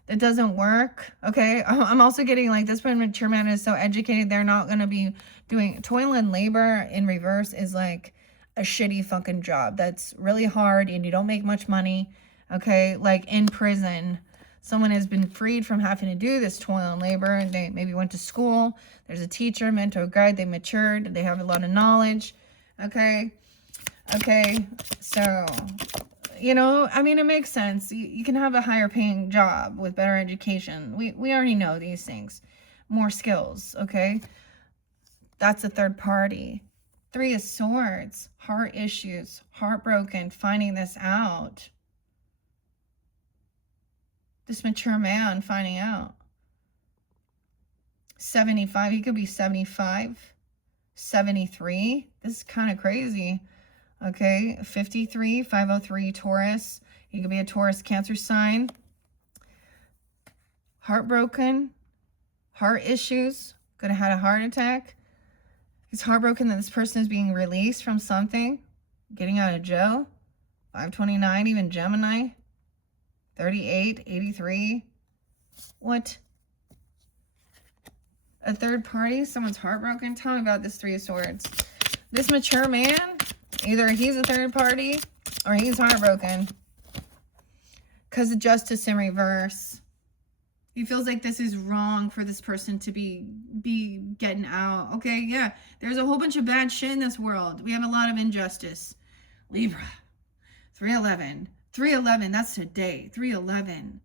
That doesn't work. Okay, I'm also getting like this mature man is so educated. They're not going to be doing toil and labor in reverse is like a shitty fucking job. That's really hard and you don't make much money. Okay, like in prison. Someone has been freed from having to do this toil and labor. They maybe went to school. There's a teacher, mentor, guide. They matured. They have a lot of knowledge. Okay. Okay. So, you know, I mean, it makes sense. You can have a higher paying job with better education. We already know these things. More skills. Okay. That's a third party. 3 of Swords. Heart issues. Heartbroken. Finding this out. This mature man finding out. 75. He could be 75. 73. This is kind of crazy. Okay. 53. 503 Taurus. He could be a Taurus Cancer sign. Heartbroken. Heart issues. Could have had a heart attack. He's heartbroken that this person is being released from something. Getting out of jail. 529. Even Gemini. 38, 83. What? A third party? Someone's heartbroken? Tell me about this 3 of Swords. This mature man, either he's a third party or he's heartbroken. Because of justice in reverse. He feels like this is wrong for this person to be getting out. Okay, yeah. There's a whole bunch of bad shit in this world. We have a lot of injustice. Libra. 311. 311, that's today. 311.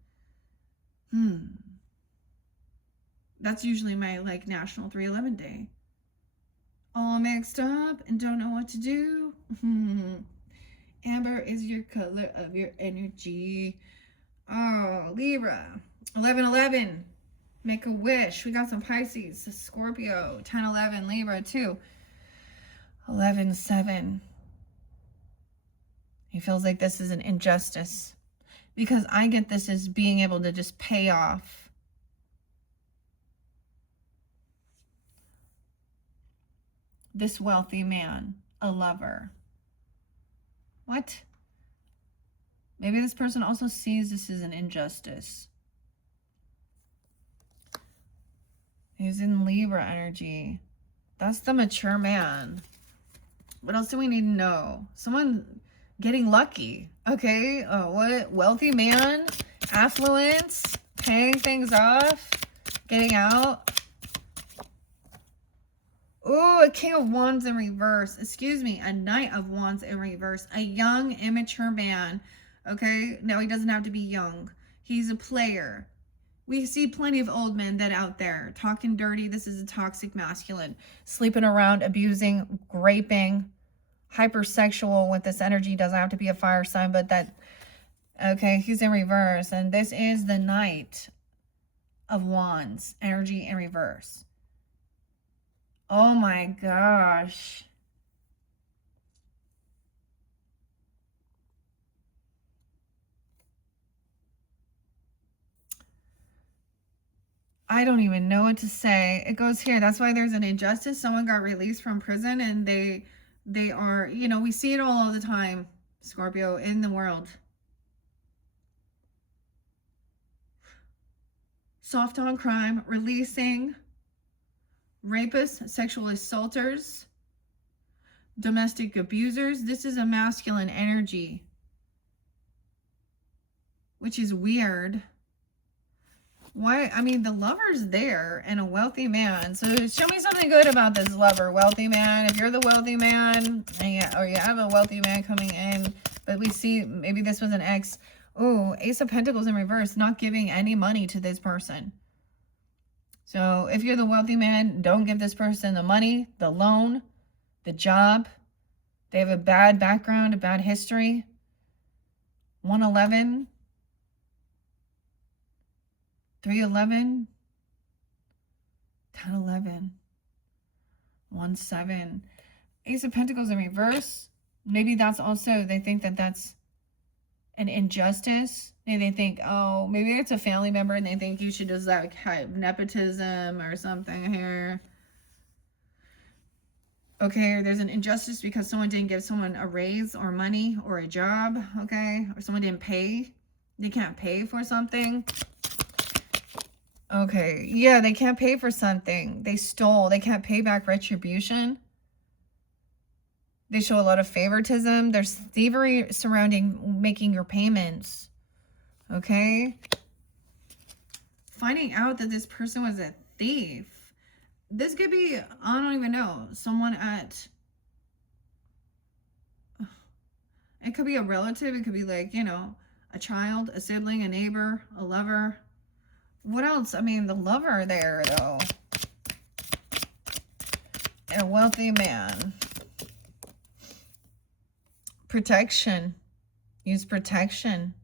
That's usually my like national 311 day. All mixed up and don't know what to do. Amber is your color of your energy. Oh, Libra. 1111. Make a wish. We got some Pisces. Scorpio. 1011. Libra too. 11-7. He feels like this is an injustice because I get this as being able to just pay off. This wealthy man, a lover. What? Maybe this person also sees this as an injustice. He's in Libra energy. That's the mature man. What else do we need to know? Someone getting lucky. Okay. What? Wealthy man. Affluence. Paying things off. Getting out. Oh, a King of Wands in reverse. Excuse me, a Knight of Wands in reverse. A young, immature man. Okay? Now, he doesn't have to be young. He's a player. We see plenty of old men that out there talking dirty. This is a toxic masculine. Sleeping around, abusing, raping, hypersexual with this energy. Doesn't have to be a fire sign, but that, okay, he's in reverse. And this is the Knight of Wands, energy in reverse. Oh my gosh. I don't even know what to say. It goes here. That's why there's an injustice. Someone got released from prison and they are, you know, we see it all the time, Scorpio, in the world. Soft on crime, releasing rapists, sexual assaulters, domestic abusers. This is a masculine energy, which is weird. Why? I mean, the lover's there and a wealthy man. So show me something good about this lover, wealthy man. If you're the wealthy man, or you have a wealthy man coming in, but we see maybe this was an ex. Oh, Ace of Pentacles in reverse, not giving any money to this person. So if you're the wealthy man, don't give this person the money, the loan, the job. They have a bad background, a bad history. 111. 311, 1011, 17. Ace of Pentacles in reverse. Maybe that's also, they think that that's an injustice. Maybe they think, oh, maybe it's a family member and they think you should just like have nepotism or something here. Okay, or there's an injustice because someone didn't give someone a raise or money or a job, okay? Or someone didn't pay. They can't pay for something. Okay, yeah, they can't pay for something. They stole. They can't pay back retribution. They show a lot of favoritism. There's thievery surrounding making your payments. Okay? Finding out that this person was a thief. This could be, I don't even know, someone at... It could be a relative. It could be like, you know, a child, a sibling, a neighbor, a lover. What else? I mean, the lover there, though. And a wealthy man. Protection. Use protection.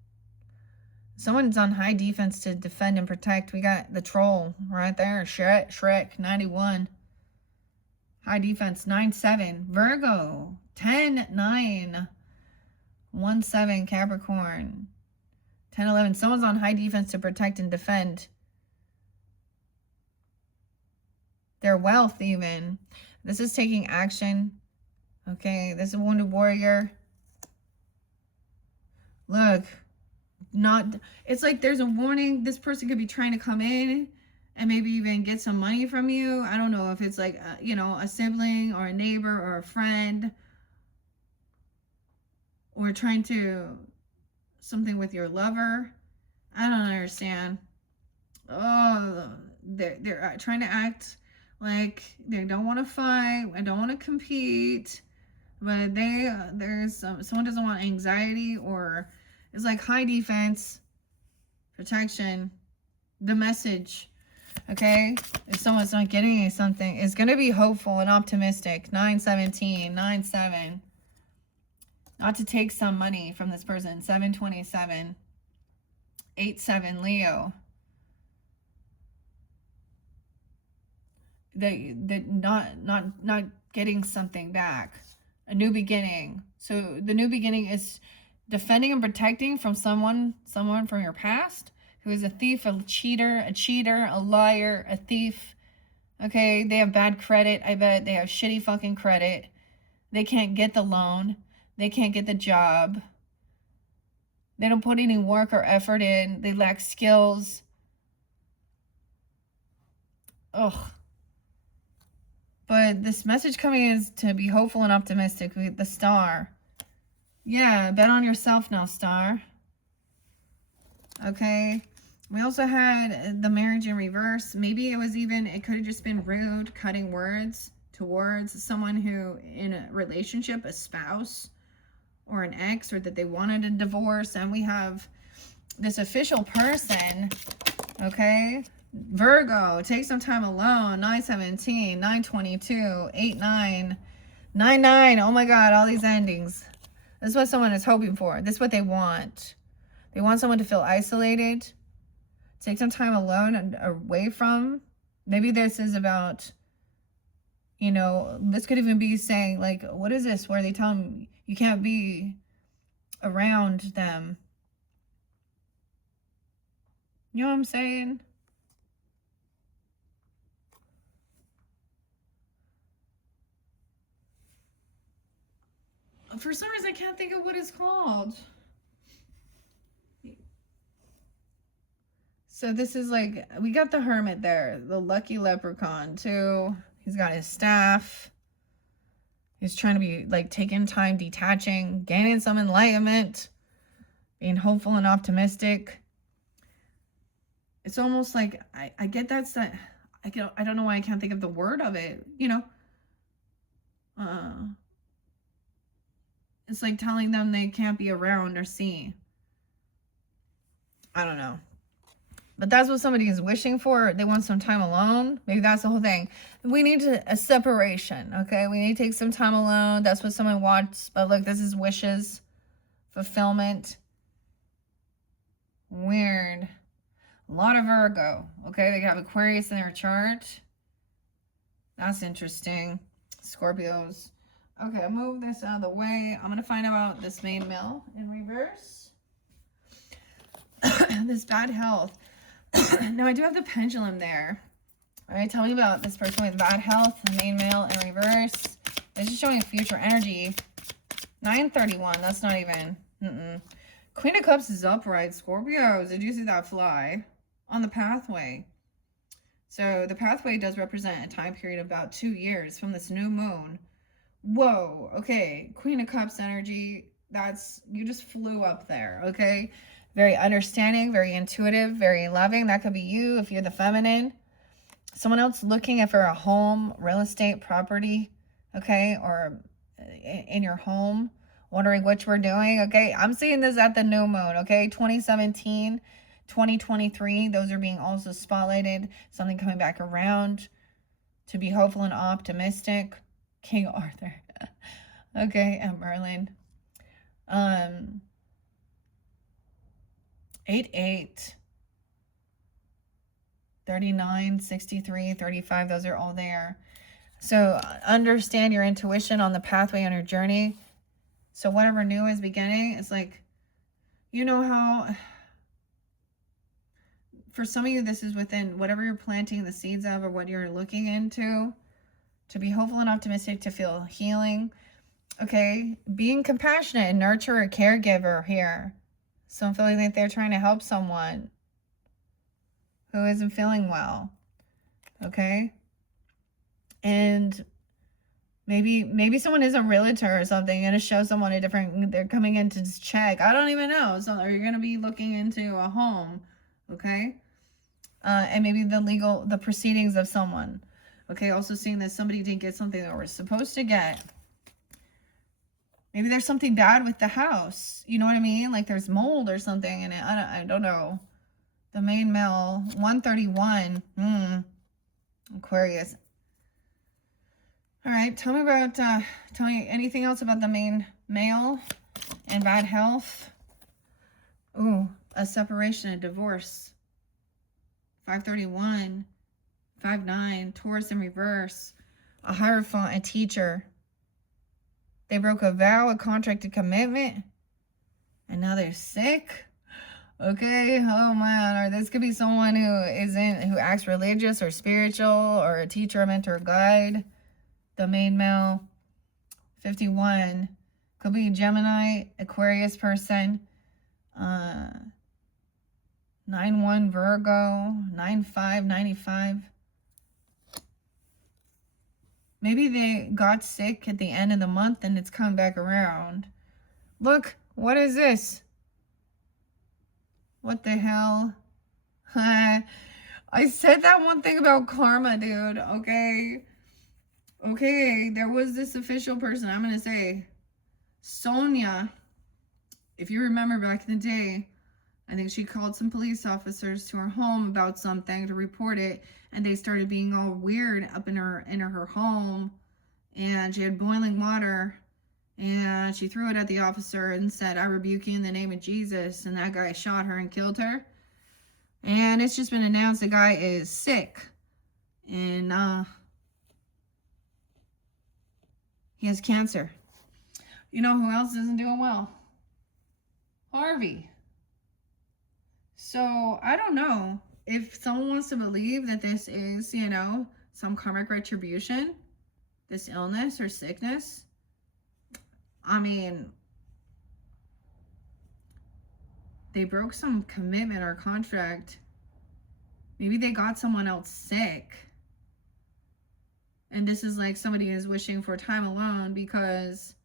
Someone's on high defense to defend and protect. We got the troll right there. Shrek, 91. High defense, 9-7. Virgo, 10-9. 1-7, Capricorn. 10-11. Someone's on high defense to protect and defend their wealth even. This is taking action. Okay, this is a wounded warrior. Look, it's like there's a warning. This person could be trying to come in and maybe even get some money from you. I don't know if it's like, you know, a sibling or a neighbor or a friend. Or trying to... something with your lover. I don't understand. Oh, they're trying to act like they don't want to fight. I don't want to compete. But there's someone doesn't want anxiety, or it's like high defense, protection. The message, okay? If someone's not getting something, it's going to be hopeful and optimistic. 9-17, 9-7. Not to take some money from this person. 7-27. 8-7, Leo. Not getting something back. A new beginning. So the new beginning is defending and protecting from someone from your past who is a thief, a cheater, a liar, a thief. Okay, they have bad credit. I bet they have shitty fucking credit. They can't get the loan. They can't get the job. They don't put any work or effort in. They lack skills. Ugh. But this message coming is to be hopeful and optimistic with the star. Yeah, bet on yourself now, star. Okay. We also had the marriage in reverse. Maybe it could have just been rude, cutting words towards someone who in a relationship, a spouse or an ex, or that they wanted a divorce. And we have this official person, okay? Virgo, take some time alone. 917, 922, 89, 99. Oh my God, all these endings. This is what someone is hoping for. This is what they want. They want someone to feel isolated. Take some time alone and away from. Maybe this is about, you know, this could even be saying, like, what is this? Where they tell them you can't be around them. You know what I'm saying? For some reason, I can't think of what it's called. So this is like, we got the hermit there, the lucky leprechaun too. He's got his staff. He's trying to be like taking time, detaching, gaining some enlightenment, being hopeful and optimistic. It's almost like, I get that's that, I don't know why I can't think of the word of it, you know. It's like telling them they can't be around or see. I don't know. But that's what somebody is wishing for. They want some time alone. Maybe that's the whole thing. We need a separation, okay? We need to take some time alone. That's what someone wants. But look, this is wishes, fulfillment. Weird. A lot of Virgo, okay? They have Aquarius in their chart. That's interesting. Scorpios. Okay, move this out of the way. I'm going to find out about this main male in reverse. This bad health. Now, I do have the pendulum there. All right, tell me about this person with bad health, the main male in reverse. It's just showing future energy. 931, that's not even. Queen of Cups is upright. Scorpios, did you see that fly? On the pathway. So the pathway does represent a time period of about 2 years from this new moon. Whoa, okay. Queen of Cups energy, you just flew up there, okay? Very understanding, very intuitive, very loving. That could be you if you're the feminine. Someone else looking for a home, real estate, property, okay? Or in your home, wondering what we're doing, okay? I'm seeing this at the new moon, okay? 2017, 2023, those are being also spotlighted. Something coming back around to be hopeful and optimistic. King Arthur. Okay, and Merlin. 88, 39, 63, 35, those are all there. So understand your intuition on the pathway on your journey. So whatever new is beginning, it's like, you know how, for some of you, this is within whatever you're planting the seeds of or what you're looking into, to be hopeful and optimistic, to feel healing. Okay, being compassionate and nurture a caregiver here. So I'm feeling like they're trying to help someone who isn't feeling well. Okay, and maybe someone is a realtor or something, and to show someone a different. They're coming in to just check. I don't even know. So are you going to be looking into a home? Okay, and maybe the proceedings of someone. Okay, also seeing that somebody didn't get something that we're supposed to get. Maybe there's something bad with the house. You know what I mean? Like there's mold or something in it. I don't know. The main male, 131. Aquarius. All right, tell me anything else about the main male and bad health. Ooh, a separation, a divorce. 531. 5-9, Taurus in reverse, a Hierophant, a teacher. They broke a vow, a contract, a commitment, and now they're sick. Okay, oh man, or this could be someone who acts religious or spiritual, or a teacher, a mentor, guide. The main male, 51, could be a Gemini, Aquarius person. 9-1 Virgo, 9-5, 95. Maybe they got sick at the end of the month and it's come back around. Look, what is this? What the hell? I said that one thing about karma, dude, okay? Okay, there was this official person, I'm going to say, Sonia. If you remember back in the day, I think she called some police officers to her home about something to report it, and they started being all weird up in her home, and she had boiling water, and she threw it at the officer and said, "I rebuke you in the name of Jesus," and that guy shot her and killed her. And it's just been announced the guy is sick, and he has cancer. You know who else isn't doing well? Harvey. So I don't know if someone wants to believe that this is, you know, some karmic retribution, this illness or sickness. I mean, they broke some commitment or contract. Maybe they got someone else sick. And this is like somebody is wishing for time alone because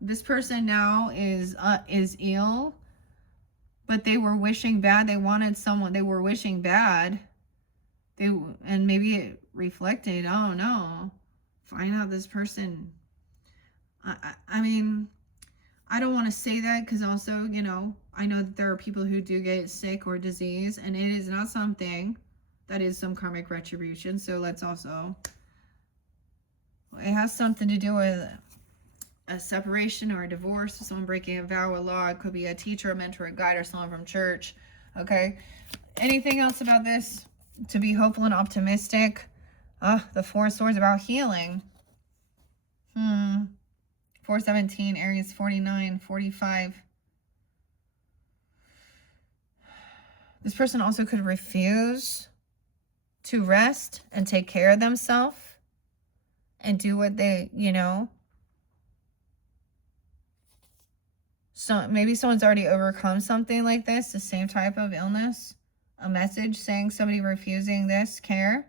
this person now is ill, but they were wishing bad. They wanted someone. They were wishing bad. And maybe it reflected. Oh no! Find out this person. I mean, I don't want to say that because also, you know, I know that there are people who do get sick or disease, and it is not something that is some karmic retribution. So let's also, it has something to do with a separation or a divorce, or someone breaking a vow or law. It could be a teacher, a mentor, a guide, or someone from church. Okay. Anything else about this? To be hopeful and optimistic. The Four of Swords about healing. 417, Aries 49, 45. This person also could refuse to rest and take care of themselves and do what they, you know. So maybe someone's already overcome something like this, the same type of illness. A message saying somebody refusing this care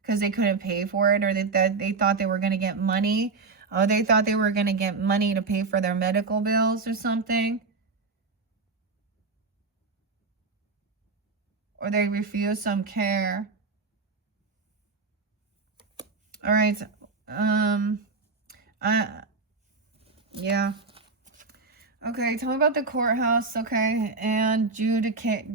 because they couldn't pay for it, or that they thought they were going to get money. Oh, they thought they were going to get money to pay for their medical bills or something. Or they refused some care. All right. Yeah. Okay, tell me about the courthouse, okay, and judication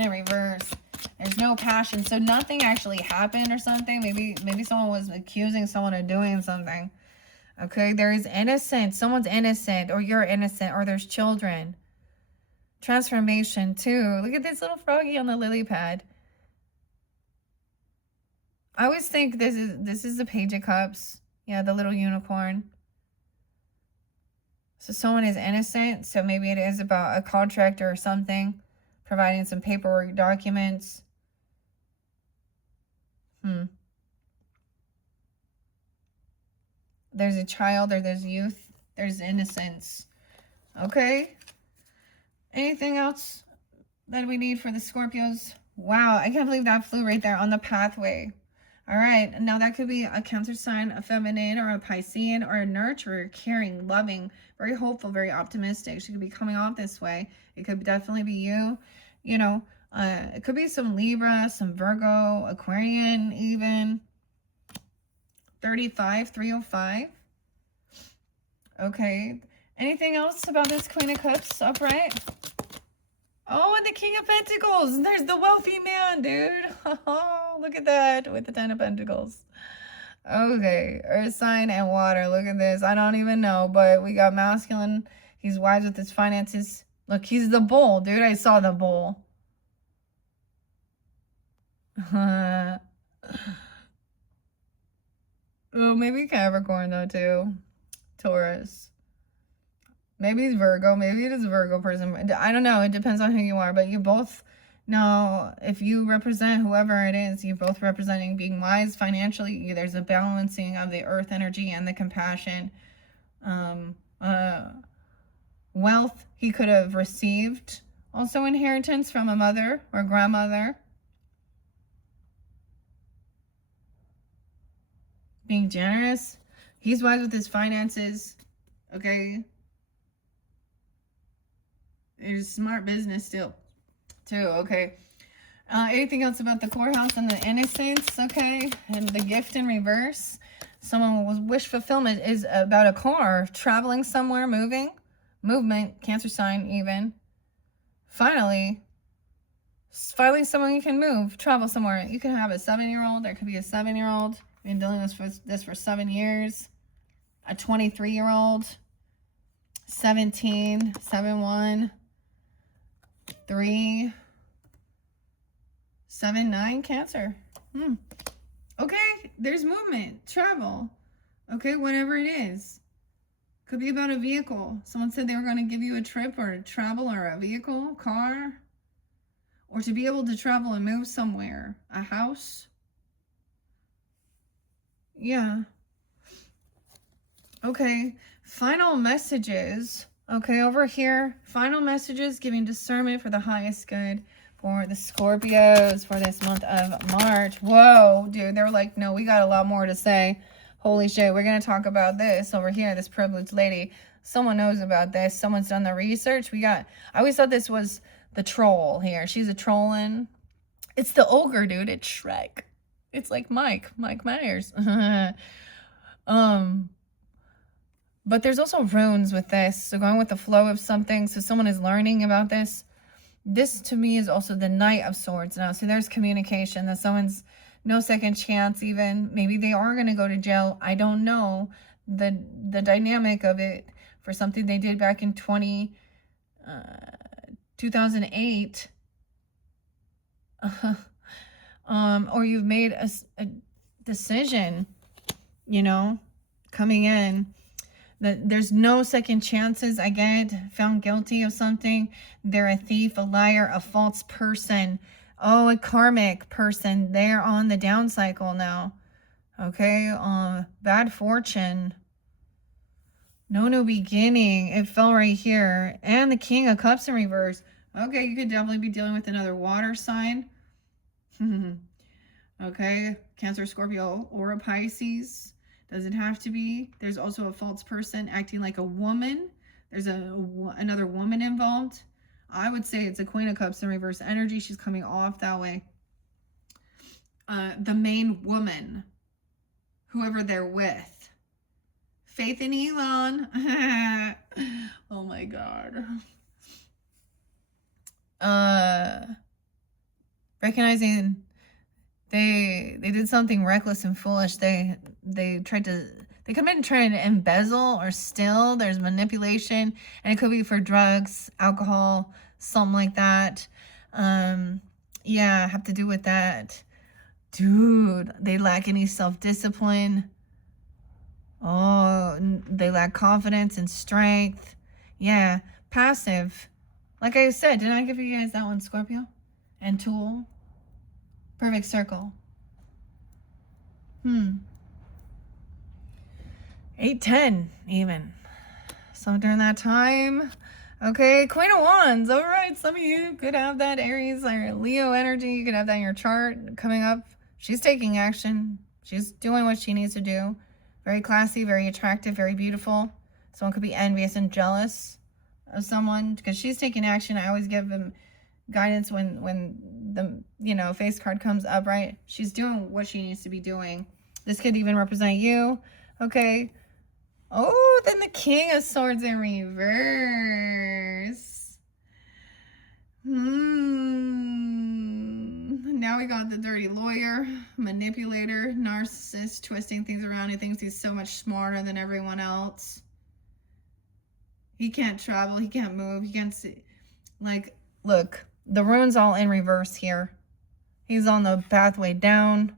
in reverse. There's no passion, so nothing actually happened or something. Maybe someone was accusing someone of doing something. Okay, there is innocence. Someone's innocent, or you're innocent, or there's children. Transformation too. Look at this little froggy on the lily pad. I always think this is the Page of Cups. Yeah, the little unicorn. So someone is innocent, so maybe it is about a contractor or something, providing some paperwork, documents. There's a child, or there's youth, there's innocence. Okay? Anything else that we need for the Scorpios? Wow, I can't believe that flew right there on the pathway. All right, now that could be a Cancer sign, a feminine, or a Piscean, or a nurturer, caring, loving, very hopeful, very optimistic. She could be coming off this way. It could definitely be you. You know, it could be some Libra, some Virgo, Aquarian even. 35, 305. Okay. Anything else about this Queen of Cups upright? Oh, and the King of Pentacles. There's the wealthy man, dude. Oh, look at that with the 10 of Pentacles. Okay, earth sign and water. Look at this. I don't even know, but we got masculine. He's wise with his finances. Look, he's the bull, dude. I saw the bull. Oh, maybe Capricorn, though, too. Taurus. Maybe it's Virgo. Maybe it is a Virgo person. I don't know. It depends on who you are. But you both know, if you represent whoever it is, you're both representing being wise financially. There's a balancing of the earth energy and the compassion. Wealth, he could have received. Also inheritance from a mother or grandmother. being generous. He's wise with his finances. Okay. It's smart business still, too. Okay. Anything else about the courthouse and the innocence? Okay. And the gift in reverse. Someone was wish fulfillment is about a car, traveling somewhere, movement, Cancer sign even. Finally someone you can move, travel somewhere. You can have a 7-year-old. There could be a 7-year-old. Been dealing with this for 7 years. A 23-year-old. 17, 7-1, 3, 7, 9, Cancer. Okay, there's movement, travel. Okay, whatever it is. Could be about a vehicle. Someone said they were going to give you a trip or travel or a vehicle, car. Or to be able to travel and move somewhere. A house. Yeah. Okay. Final messages. Okay, over here. Final messages giving discernment for the highest good for the Scorpios for this month of March. Whoa, dude. They were like, no, we got a lot more to say. Holy shit. We're going to talk about this over here. This privileged lady. Someone knows about this. Someone's done the research. I always thought this was the troll here. She's a trollin'. It's the ogre, dude. It's Shrek. It's like Mike Myers. But there's also runes with this. So going with the flow of something. So someone is learning about this. This to me is also the Knight of Swords now. So there's communication that someone's no second chance even. Maybe they are going to go to jail. I don't know the dynamic of it for something they did back in 2008. Or you've made a decision, you know, coming in. That there's no second chances. I get found guilty of something. They're a thief, a liar, a false person. Oh, a karmic person. They're on the down cycle now. Okay, bad fortune. No new beginning. It fell right here. And the King of Cups in reverse. Okay, you could definitely be dealing with another water sign. Okay, Cancer, Scorpio, or a Pisces. Doesn't have to be. There's also a false person acting like a woman. There's another woman involved. I would say it's a Queen of Cups in reverse energy. She's coming off that way. The main woman, whoever they're with. Faith in Elon. Oh my God. Recognizing they did something reckless and foolish. They could have been trying to embezzle or steal. There's manipulation, and it could be for drugs, alcohol, something like that. Yeah, have to do with that. Dude, they lack any self-discipline. Oh, they lack confidence and strength. Yeah, passive. Like I said, didn't I give you guys that one, Scorpio? And Tool. Perfect circle. 8-10 even. So during that time, okay, Queen of Wands. All right, some of you could have that Aries or Leo energy. You could have that in your chart coming up. She's taking action. She's doing what she needs to do. Very classy, very attractive, very beautiful. Someone could be envious and jealous of someone because she's taking action. I always give them guidance when the face card comes up, right? She's doing what she needs to be doing. This could even represent you. Okay. Oh, then the King of Swords in reverse. Now we got the dirty lawyer, manipulator, narcissist, twisting things around. He thinks he's so much smarter than everyone else. He can't travel. He can't move. He can't see. Like, look, the rune's all in reverse here. He's on the pathway down,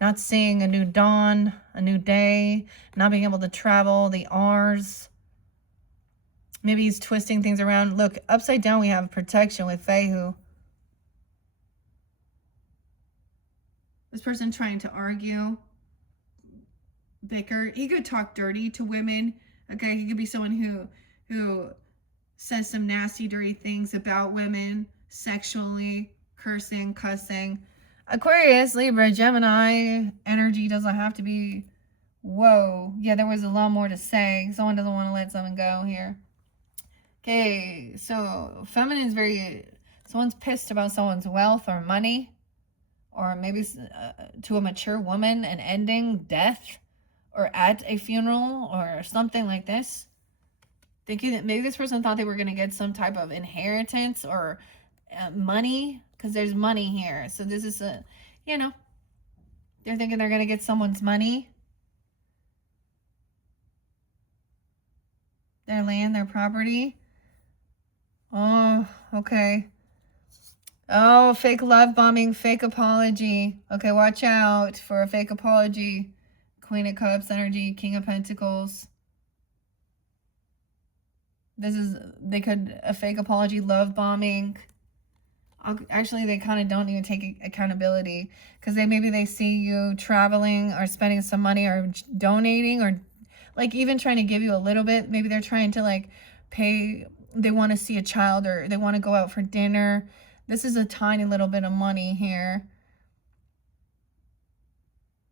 not seeing a new dawn, a new day, not being able to travel, the R's. Maybe he's twisting things around. Look, upside down we have protection with theif. This person trying to argue, bicker. He could talk dirty to women. Okay, he could be someone who says some nasty, dirty things about women, sexually, cursing, cussing. Aquarius, Libra, Gemini energy doesn't have to be Whoa. Yeah, there was a lot more to say. Someone doesn't want to let someone go here. Okay, so feminine is very... Someone's pissed about someone's wealth or money. Or maybe to a mature woman, an ending, death. Or at a funeral or something like this. Thinking that maybe this person thought they were going to get some type of inheritance or money. Because there's money here. So this is a, you know, they're thinking they're going to get someone's money. Their land, their property. Oh, okay. Oh, fake love bombing, fake apology. Okay, watch out for a fake apology. Queen of Cups energy, King of Pentacles. This is, they could, a fake apology, love bombing. Actually, they kind of don't even take accountability because maybe they see you traveling or spending some money or donating or like even trying to give you a little bit. Maybe they're trying to like pay, they want to see a child or they want to go out for dinner. This is a tiny little bit of money here.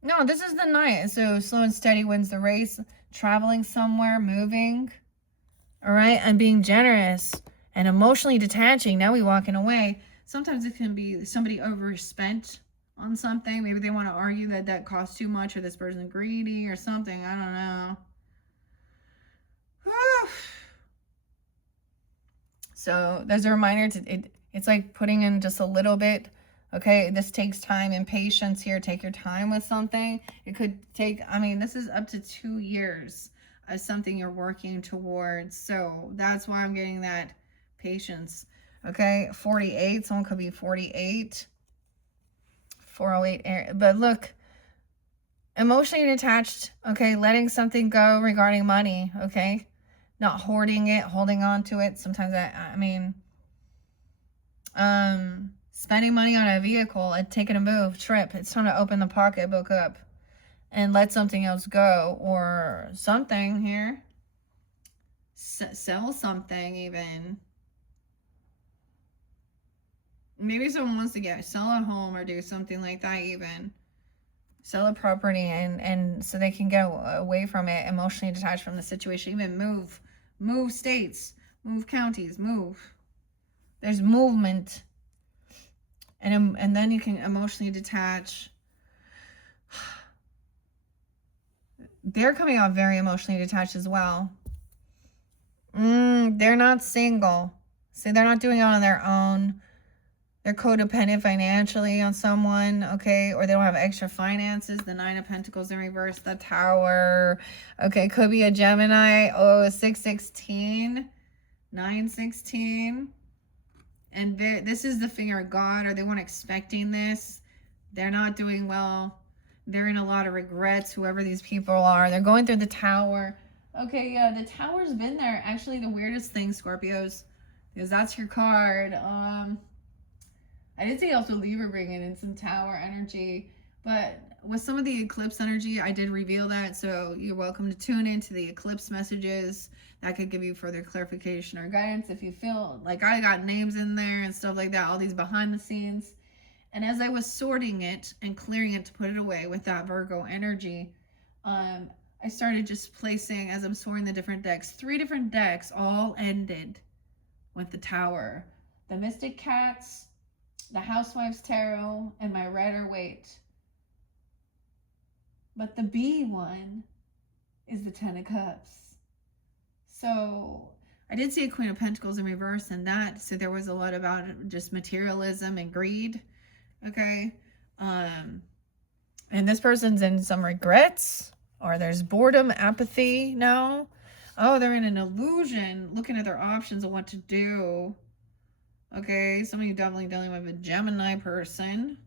No, this is the night. So slow and steady wins the race. Traveling somewhere, moving. All right, and being generous and emotionally detaching. Now we walking away. Sometimes it can be somebody overspent on something. Maybe they want to argue that that costs too much or this person's greedy or something. I don't know. So there's a reminder to it's like putting in just a little bit. Okay, this takes time and patience here. Take your time with something. It could take, I mean, this is up to 2 years of something you're working towards. So that's why I'm getting that patience. Okay, 48. Someone could be 48. 408. But look, emotionally detached. Okay, letting something go regarding money. Okay, not hoarding it, holding on to it. Sometimes I mean, spending money on a vehicle and taking a move, trip. It's time to open the pocketbook up and let something else go or something here. Sell something even. Maybe someone wants to sell a home or do something like that even. Sell a property and so they can get away from it, emotionally detached from the situation. Even move states, move counties, move. There's movement. And then you can emotionally detach. They're coming out very emotionally detached as well. They're not single. See, they're not doing it on their own. They're codependent financially on someone, okay? Or they don't have extra finances. The 9 of Pentacles in reverse, the Tower. Okay, could be a Gemini. Oh, 616, 916. And this is the finger of God. Or they weren't expecting this. They're not doing well. They're in a lot of regrets, whoever these people are. They're going through the Tower. Okay, yeah, the Tower's been there. Actually, the weirdest thing, Scorpios, because that's your card. I did say also Libra bringing in some Tower energy, but with some of the eclipse energy, I did reveal that. So you're welcome to tune into the eclipse messages. That could give you further clarification or guidance if you feel like I got names in there and stuff like that, all these behind the scenes. And as I was sorting it and clearing it to put it away with that Virgo energy, I started just placing, as I'm sorting the different decks, 3 different decks all ended with the Tower. The Mystic Cats, the Housewives Tarot, and my Rider-Waite. But the B one is the 10 of Cups. So I did see a Queen of Pentacles in reverse in that. So there was a lot about just materialism and greed. Okay. And this person's in some regrets. Or there's boredom, apathy. No. Oh, they're in an illusion. Looking at their options of what to do. Okay, some of you definitely dealing with a Gemini person.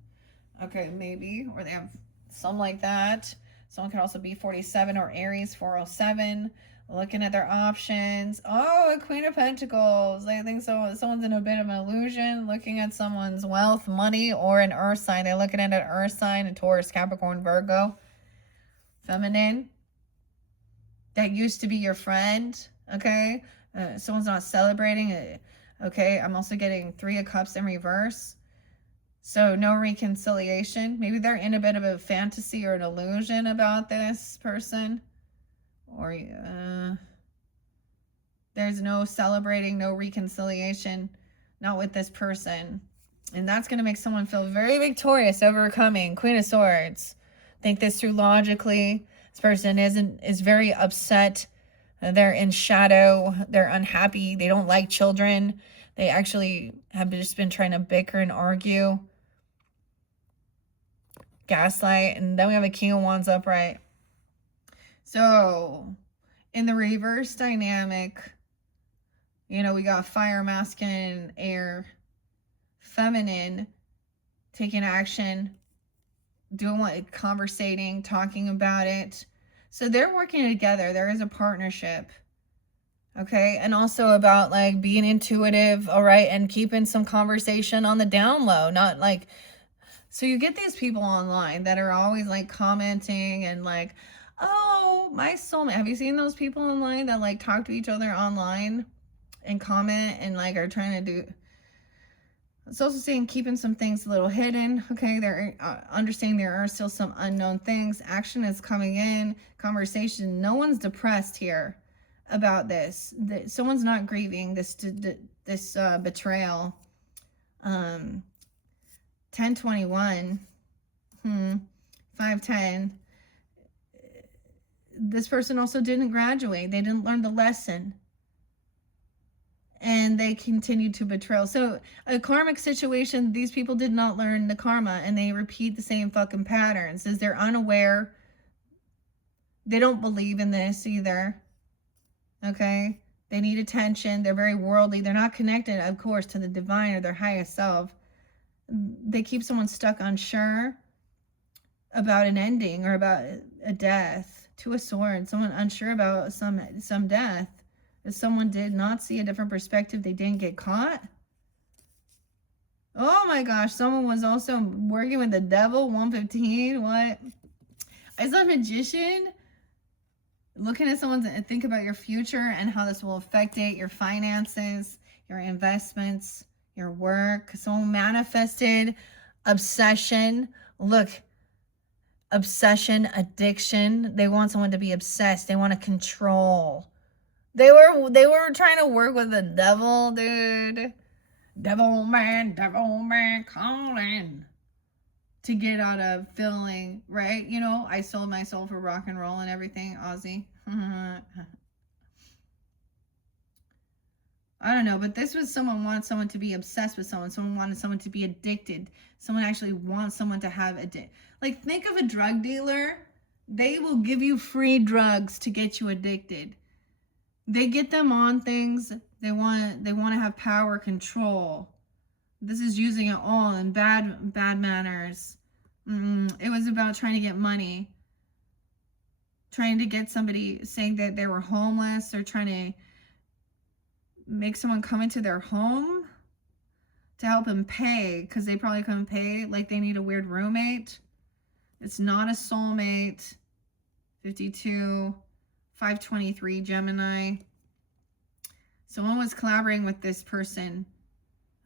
Okay, maybe. Or they have some like that. Someone could also be 47 or Aries 407. Looking at their options. Oh, a Queen of Pentacles. I think so. Someone's in a bit of an illusion. Looking at someone's wealth, money, or an earth sign. They're looking at an earth sign, a Taurus, Capricorn, Virgo. Feminine. That used to be your friend. Okay. Someone's not celebrating it. Okay, I'm also getting 3 of Cups in reverse. So no reconciliation. Maybe they're in a bit of a fantasy or an illusion about this person. Or there's no celebrating, no reconciliation, not with this person. And that's going to make someone feel very victorious, overcoming. Queen of Swords. Think this through logically. This person is very upset. They're in shadow. They're unhappy. They don't like children. They actually have just been trying to bicker and argue. Gaslight. And then we have a King of Wands upright. So, in the reverse dynamic, you know, we got fire, masculine, air, feminine, taking action, doing what, conversating, talking about it. So they're working together. There is a partnership. Okay. And also about like being intuitive. All right. And keeping some conversation on the down low, not like, so you get these people online that are always like commenting and like, oh, my soulmate. Have you seen those people online that like talk to each other online and comment and like are trying to do? It's also saying keeping some things a little hidden. Okay, they're understanding there are still some unknown things. Action is coming in. Conversation. No one's depressed here about this. Someone's not grieving this betrayal. 1021. 510. This person also didn't graduate. They didn't learn the lesson. And they continued to betray. So a karmic situation, these people did not learn the karma and they repeat the same fucking patterns. Is they're unaware. They don't believe in this either. Okay? They need attention. They're very worldly. They're not connected, of course, to the divine or their highest self. They keep someone stuck, unsure about an ending or about a death. Two of Swords. Someone unsure about some death. If someone did not see a different perspective, they didn't get caught. Oh my gosh, someone was also working with the devil, 115, what? As a magician, looking at someone and think about your future and how this will affect it, your finances, your investments, your work. Someone manifested obsession. Look, obsession, addiction. They want someone to be obsessed. They want to control. They were trying to work with the devil, dude. Devil man calling. To get out of feeling, right? You know, I sold my soul for rock and roll and everything, Aussie. I don't know, but this was someone wants someone to be obsessed with someone. Someone wanted someone to be addicted. Someone actually wants someone to have like, think of a drug dealer. They will give you free drugs to get you addicted. They get them on things. They want to have power, control. This is using it all in bad manners. It was about trying to get money. Trying to get somebody saying that they were homeless or trying to make someone come into their home to help them pay because they probably couldn't pay. Like they need a weird roommate. It's not a soulmate. 52. 523 Gemini. Someone was collaborating with this person.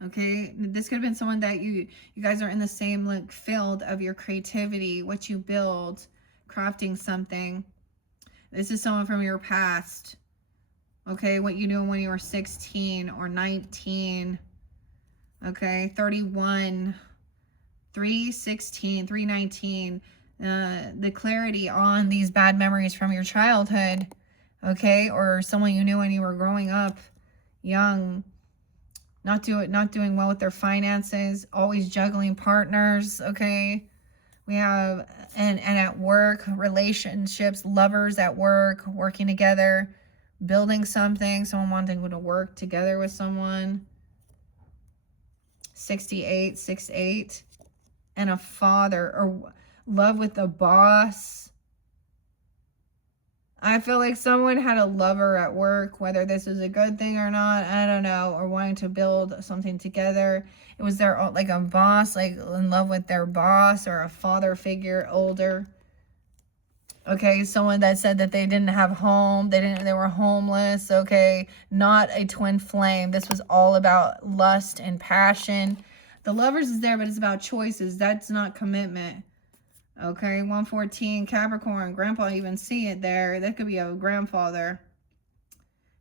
Okay, this could have been someone that you guys are in the same like field of your creativity, what you build, crafting something. This is someone from your past. Okay, what you knew when you were 16 or 19. Okay, 31, 316, 319. The clarity on these bad memories from your childhood, okay, or someone you knew when you were growing up, young, not doing well with their finances, always juggling partners, okay. We have and at work, relationships, lovers at work, working together, building something, someone wanting to work together with someone. 68, 68, and a father or love with a boss. I feel like someone had a lover at work, whether this is a good thing or not, I don't know, or wanting to build something together. It was their, like a boss, like in love with their boss or a father figure, older. Okay, someone that said that they didn't have home, they were homeless, okay, not a twin flame. This was all about lust and passion. The Lovers is there, but it's about choices. That's not commitment. Okay, 114, Capricorn. Grandpa even see it there. That could be a grandfather.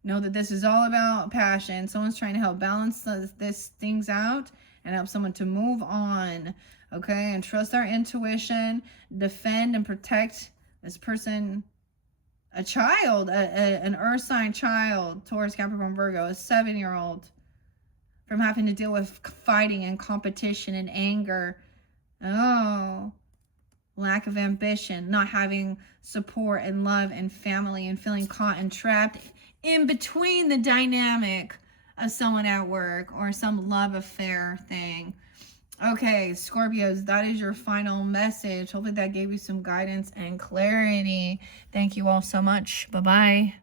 Know that this is all about passion. Someone's trying to help balance this things out and help someone to move on. Okay, and trust our intuition. Defend and protect this person. A child, an earth sign child, Taurus, Capricorn, Virgo, a 7-year-old, from having to deal with fighting and competition and anger. Oh, lack of ambition, not having support and love and family, and feeling caught and trapped in between the dynamic of someone at work or some love affair thing. Okay, Scorpios, that is your final message. Hopefully that gave you some guidance and clarity. Thank you all so much. Bye-bye.